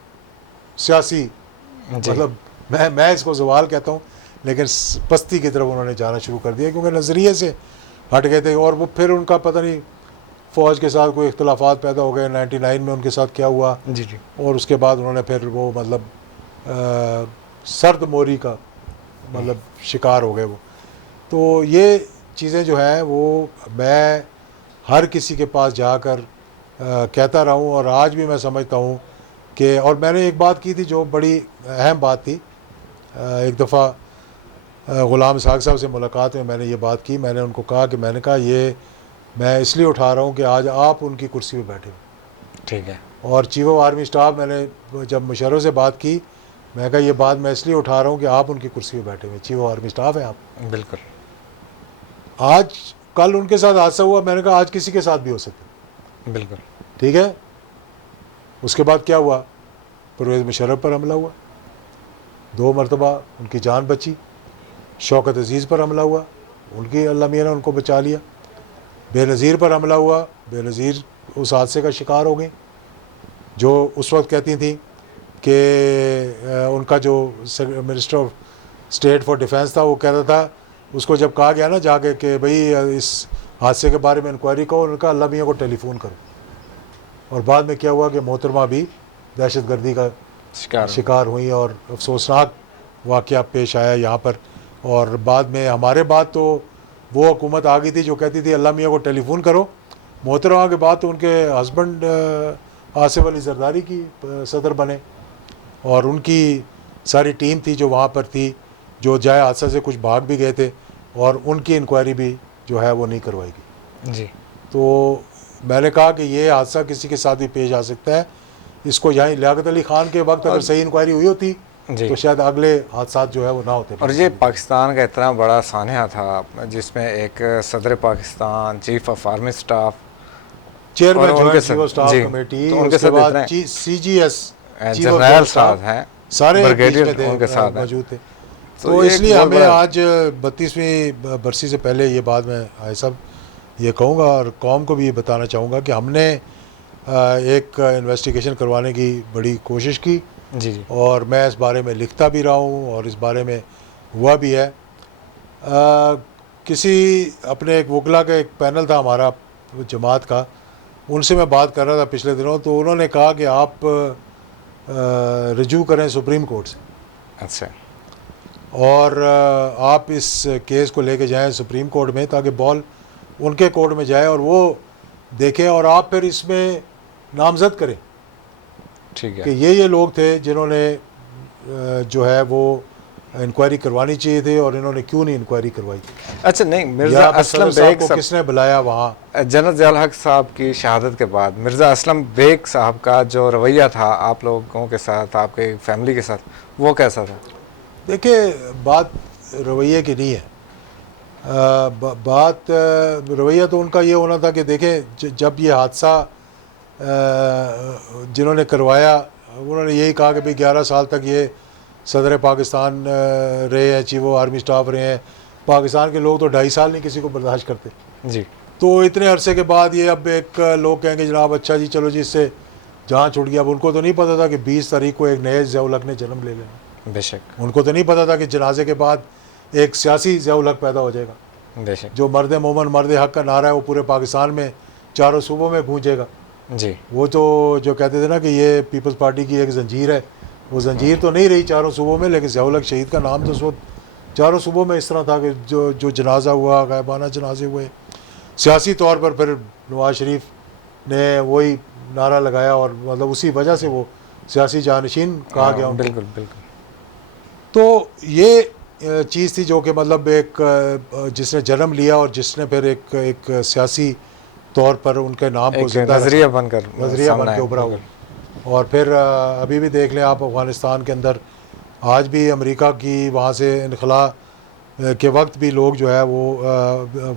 सियासी जी, मतलब मैं इसको जवाल कहता हूँ, लेकिन पस्ती की तरफ उन्होंने जाना शुरू कर दिया, क्योंकि नज़रिए से हट गए थे। और वो फिर उनका पता नहीं फ़ौज के साथ कोई इख्तलाफात पैदा हो गए 99 में, उनके साथ क्या हुआ, जी, जी, और उसके बाद उन्होंने फिर वो मतलब सर्द मोरी का मतलब शिकार हो गए वो। तो ये चीज़ें जो हैं वो मैं हर किसी के पास जाकर कहता रहा हूँ, और आज भी मैं समझता हूँ कि, और मैंने एक बात की थी जो बड़ी अहम बात थी। एक दफ़ा ग़ुलाम इसहाक़ साहब से मुलाकात में मैंने ये बात की। मैंने उनको कहा कि मैंने कहा ये मैं इसलिए उठा रहा हूँ कि आज आप उनकी कुर्सी पे बैठे हो। ठीक है, और चीफ ऑफ आर्मी स्टाफ, मैंने जब मुशर्रफ से बात की, मैं कहा ये बात मैं इसलिए उठा रहा हूँ कि आप उनकी कुर्सी पे बैठे हुए, चीफ ऑफ आर्मी स्टाफ है आप। बिल्कुल, आज कल उनके साथ हादसा हुआ, मैंने कहा आज किसी के साथ भी हो सकता, बिल्कुल, ठीक है। उसके बाद क्या हुआ, परवेज़ मुशर्रफ पर हमला हुआ, 2 मरतबा उनकी जान बची। शौकत अजीज़ पर हमला हुआ, उनकी अल्लाह मियां ने उनको बचा लिया। बेनज़ीर पर हमला हुआ, बेनज़ीर उस हादसे का शिकार हो गई, जो उस वक्त कहती थी कि उनका जो minister of state for defence था वो कहता था, उसको जब कहा गया ना जाके कि भाई इस हादसे के बारे में इंक्वायरी करो, उनका अल्लाह मियां को टेलीफोन करो। और बाद में क्या हुआ कि मोहतरमा भी दहशत गर्दी का शिकार हुई, और अफसोसनाक वाक़या पेश आया यहाँ पर और बाद में हमारे बाद तो वो हुकूमत आ गई थी जो कहती थी अल्लाह मियाँ को टेलीफोन करो। मोहतरमा के बाद तो उनके हस्बैंड आसिफ अली जरदारी की सदर बने, और उनकी सारी टीम थी जो वहाँ पर थी, जो जाए हादसा से कुछ भाग भी गए थे, और उनकी इंक्वायरी भी जो है वो नहीं करवाई गई। जी। तो मैंने कहा कि ये हादसा किसी के साथ भी पेश आ सकता है, इसको यहाँ लियाकत अली ख़ान के वक्त अगर सही इंक्वायरी हुई होती तो शायद अगले हादसा जो है वो ना होते। और ये पाकिस्तान का इतना बड़ा सानिया था जिसमें एक सदर Pakistan, chief of army staff, chairman joint chief of staff committee, तो उनके साथ CGS जर्नल साहब हैं, सारे ब्रिगेडियर उनके साथ मौजूद थे। तो इसलिए हमें आज 32वीं बरसी से पहले ये बात मैं आए सब ये कहूँगा और कौम को भी ये बताना चाहूँगा कि हमने एक इन्वेस्टिगेशन करवाने की बड़ी कोशिश की। जी जी। और मैं इस बारे में लिखता भी रहा हूँ और इस बारे में हुआ भी है। किसी अपने एक वकला का एक पैनल था हमारा जमात का, उनसे मैं बात कर रहा था पिछले दिनों, तो उन्होंने कहा कि आप रिज्यू करें सुप्रीम कोर्ट से। अच्छा। और आप इस केस को लेके जाएं सुप्रीम कोर्ट में ताकि बॉल उनके कोर्ट में जाए और वो देखें और आप फिर इसमें नामजद करें। ठीक है। कि ये लोग थे जिन्होंने जो है वो इंक्वायरी करवानी चाहिए थी और इन्होंने क्यों नहीं इंक्वायरी करवाई। अच्छा, नहीं, मिर्ज़ा असलम बेग को किसने बुलाया वहाँ? जनरल ज़ियाउल हक साहब की शहादत के बाद मिर्ज़ा असलम बेग साहब का जो रवैया था आप लोगों के साथ, आपके फैमिली के साथ, वो कैसा था? देखिए, बात रवैये की नहीं है, बात रवैया तो उनका ये होना था कि देखें जब ये हादसा जिन्होंने करवाया उन्होंने यही कहा कि भाई 11 साल तक ये सदर पाकिस्तान रहे हैं, चीफ ऑफ आर्मी स्टाफ रहे हैं। पाकिस्तान के लोग तो 2.5 साल नहीं किसी को बर्दाश्त करते जी। तो इतने अरसे के बाद ये अब एक लोग कहेंगे जनाब अच्छा जी चलो जी इससे जान छूट गया। अब उनको तो नहीं पता था कि 20 तारीख को एक नए ज़ियाउल हक ने जन्म ले लेना। बेशक उनको तो नहीं पता था कि जनाजे के बाद एक सियासी ज़ियाउल हक पैदा हो जाएगा। बेशक जो मर्द मोमन मर्द हक का नारा है वो पूरे पाकिस्तान में चारों सूबों में गूंजेगा जी। वो तो जो कहते थे ना कि ये पीपल्स पार्टी की एक जंजीर है, वो जंजीर तो नहीं रही चारों सूबों में, लेकिन ज़ियाउल हक शहीद का नाम तो उस वक्त चारों सूबों में इस तरह था कि जो जनाजा हुआ, गायबाना जनाजे हुए, सियासी तौर पर फिर नवाज शरीफ ने वही नारा लगाया और मतलब उसी वजह से वो सियासी जानशीन कहा गया। बिल्कुल बिल्कुल। तो ये चीज़ थी जो कि मतलब एक जिसने जन्म लिया और जिसने फिर एक सियासी तौर पर उनके नाम को नज़रिया बनकर उभरा हुआ। और फिर अभी भी देख लें आप अफ़गानिस्तान के अंदर आज भी अमेरिका की वहाँ से इनखला के वक्त भी लोग जो है वो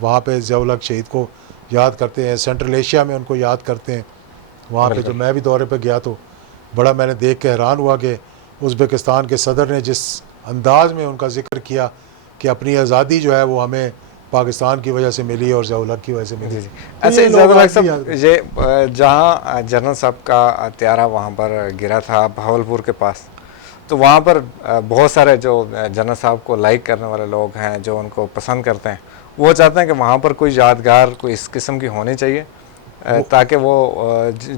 वहाँ पे ज़ियाउल हक शहीद को याद करते हैं। सेंट्रल एशिया में उनको याद करते हैं। वहाँ पे जो मैं भी दौरे पे गया तो बड़ा मैंने देख के हैरान हुआ कि उज़्बेकिस्तान के सदर ने जिस अंदाज में उनका जिक्र किया कि अपनी आज़ादी जो है वो हमें पाकिस्तान की वजह से मिली और ज़ियाउल हक की वजह से मिली। अच्छा, ज़ियाउल हक साहब, ये जहाँ जनरल साहब का त्यारा वहाँ पर गिरा था भावलपुर के पास, तो वहाँ पर बहुत सारे जो जनरल साहब को लाइक करने वाले लोग हैं, जो उनको पसंद करते हैं, वो चाहते हैं कि वहाँ पर कोई यादगार कोई इस किस्म की होनी चाहिए ताकि वो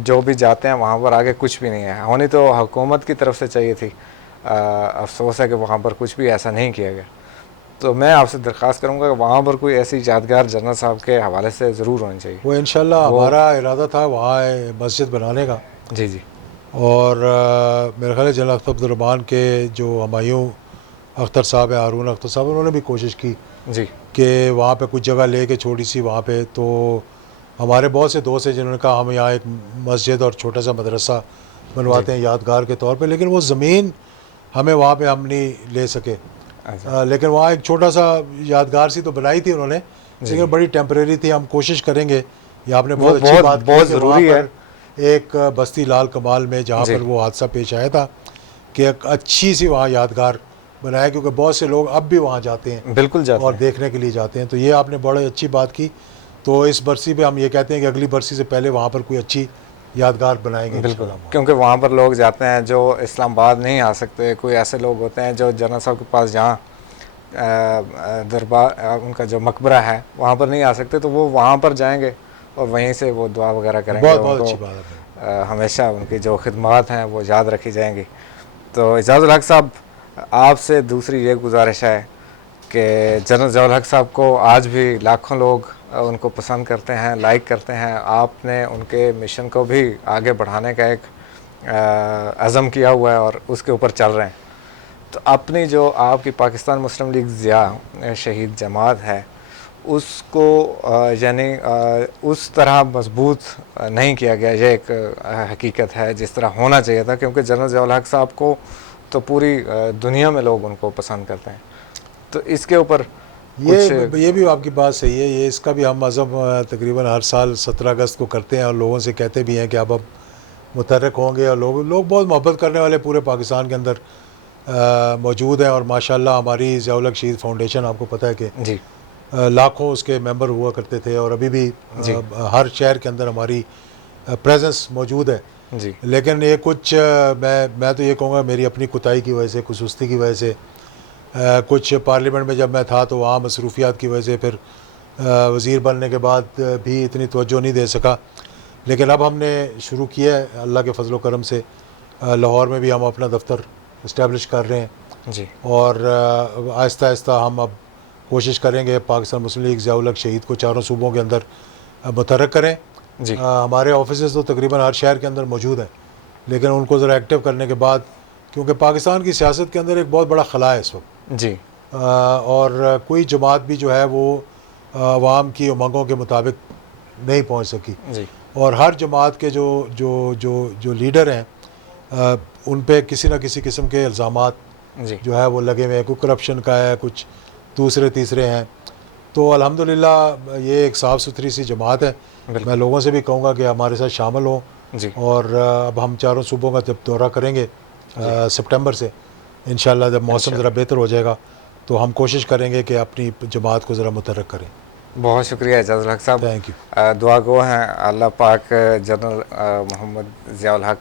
जो भी जाते हैं वहाँ पर आगे कुछ भी नहीं है। होनी तो हुकूमत की तरफ से चाहिए थी, अफसोस है कि वहाँ पर कुछ भी ऐसा नहीं किया गया। तो मैं आपसे दरख्वास्त करूँगा कि वहाँ पर कोई ऐसी यादगार जनरल साहब के हवाले से ज़रूर होनी चाहिए। वो इंशाल्लाह हमारा इरादा था वहाँ मस्जिद बनाने का। जी जी। और मेरे ख्याल जनरल अब्दुर्रहमान के जो हुमायूं अख्तर साहब हैं, हारून अख्तर साहब, उन्होंने भी कोशिश की जी कि वहाँ पे कुछ जगह लेके छोटी सी वहाँ पे, तो हमारे बहुत से दोस्त हैं जिन्होंने कहा हम यहाँ एक मस्जिद और छोटा सा मदरसा बनवाते हैं यादगार के तौर पे, लेकिन वो ज़मीन हमें वहाँ पे हम नहीं ले सके। लेकिन वहाँ एक छोटा सा यादगार सी तो बनाई थी उन्होंने, लेकिन बड़ी टेम्परेरी थी। हम कोशिश करेंगे, ये आपने बहुत अच्छी बात की, बहुत ज़रूरी है। एक बस्ती लाल कमाल में जहाँ पर वो हादसा पेश आया था कि एक अच्छी सी वहाँ यादगार बनाया, क्योंकि बहुत से लोग अब भी वहाँ जाते हैं, बिल्कुल जाते और देखने के लिए जाते हैं। तो ये आपने बड़ी अच्छी बात की। तो इस बरसी पे हम ये कहते हैं कि अगली बरसी से पहले वहाँ पर कोई अच्छी यादगार बनाएंगे। बिल्कुल, क्योंकि वहाँ पर लोग जाते हैं जो इस्लामाबाद नहीं आ सकते, कोई ऐसे लोग होते हैं जो जनरल साहब के पास जहाँ दरबार उनका जो मकबरा है वहाँ पर नहीं आ सकते, तो वो वहाँ पर जाएंगे और वहीं से वो दुआ वगैरह करेंगे। बहुत अच्छी बात है। हमेशा उनकी जो खिदमत हैं वो याद रखी जाएंगी। तो एजाज़ुल हक साहब, आपसे दूसरी ये गुजारिश है कि जनरल ज़ियाउल हक साहब को आज भी लाखों लोग उनको पसंद करते हैं, लाइक करते हैं। आपने उनके मिशन को भी आगे बढ़ाने का एक अज़म किया हुआ है और उसके ऊपर चल रहे हैं। तो अपनी जो आपकी पाकिस्तान मुस्लिम लीग ज़िया शहीद जमात है, उसको यानी उस तरह मजबूत नहीं किया गया। ये एक हकीकत है जिस तरह होना चाहिए था, क्योंकि जनरल ज़ियाउल हक साहब को तो पूरी दुनिया में लोग उनको पसंद करते हैं। तो इसके ऊपर ये भी आपकी बात सही है। ये इसका भी हम अज़म तकरीबन हर साल 17 अगस्त को करते हैं और लोगों से कहते भी हैं कि अब मुतहर्रिक होंगे। और लोग बहुत मोहब्बत करने वाले पूरे पाकिस्तान के अंदर मौजूद हैं। और माशाल्लाह हमारी ज़ियाउल हक शहीद फाउंडेशन, आपको पता है कि जी लाखों उसके मेंबर हुआ करते थे और अभी भी हर शहर के अंदर हमारी प्रेजेंस मौजूद है। जी लेकिन ये कुछ मैं तो ये कहूँगा मेरी अपनी कुताही की वजह से, कुछ सुस्ती की वजह से, कुछ पार्लियामेंट में जब मैं था तो वहाँ मसरूफियात की वजह से फिर वज़ीर बनने के बाद भी इतनी तवज्जो नहीं दे सका। लेकिन अब हमने शुरू किया है अल्लाह के फजल करम से। लाहौर में भी हम अपना दफ्तर इस्टेब्लिश कर रहे हैं जी और आहिस्ता आहिस्ता हम अब कोशिश करेंगे पाकिस्तान मुस्लिम लीग ज़ियाउल हक शहीद को चारों सूबों के अंदर मुतहर्रिक करें। जी हमारे ऑफिस तो तकरीबन हर शहर के अंदर मौजूद हैं, लेकिन उनको ज़रा एक्टिव करने के बाद, क्योंकि पाकिस्तान की सियासत के अंदर एक बहुत बड़ा खला है इस वक्त। जी और कोई जमात भी जो है वो अवाम की उमंगों के मुताबिक नहीं पहुंच सकी। जी और हर जमात के जो जो जो जो लीडर हैं उन पे किसी न किसी किस्म के इल्ज़ामात जी जो है वो लगे हुए हैं। कोई करप्शन का है, कुछ दूसरे तीसरे हैं। तो अल्हम्दुलिल्लाह ये एक साफ़ सुथरी सी जमात है। मैं लोगों से भी कहूँगा कि हमारे साथ शामिल हों। जी और अब हम चारों सूबों का जब दौरा करेंगे सितंबर से इंशाल्लाह, जब मौसम ज़रा बेहतर हो जाएगा तो हम कोशिश करेंगे कि अपनी जमात को ज़रा मुतहर्रिक करें। बहुत शुक्रिया एजाज़ुल हक साहब। Thank you. दुआ गो हैं अल्लाह पाक जनरल मोहम्मद ज़ियाउल हक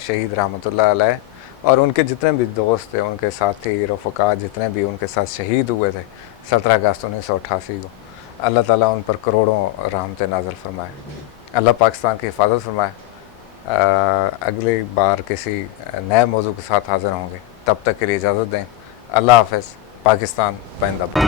शहीद रहमतुल्लाह अलैह और उनके जितने भी दोस्त थे, उनके साथी रफ़क़ा जितने भी उनके साथ शहीद हुए थे 17 अगस्त 1988 को, अल्लाह ताला उन पर करोड़ों रहमतें नाज़िल फरमाए। अल्लाह पाकिस्तान की हिफाजत फरमाए। अगली बार किसी नए मौजू के साथ हाज़िर होंगे, तब तक के लिए इजाज़त दें। अल्लाह हाफ़िज़। पाकिस्तान जिंदाबाद।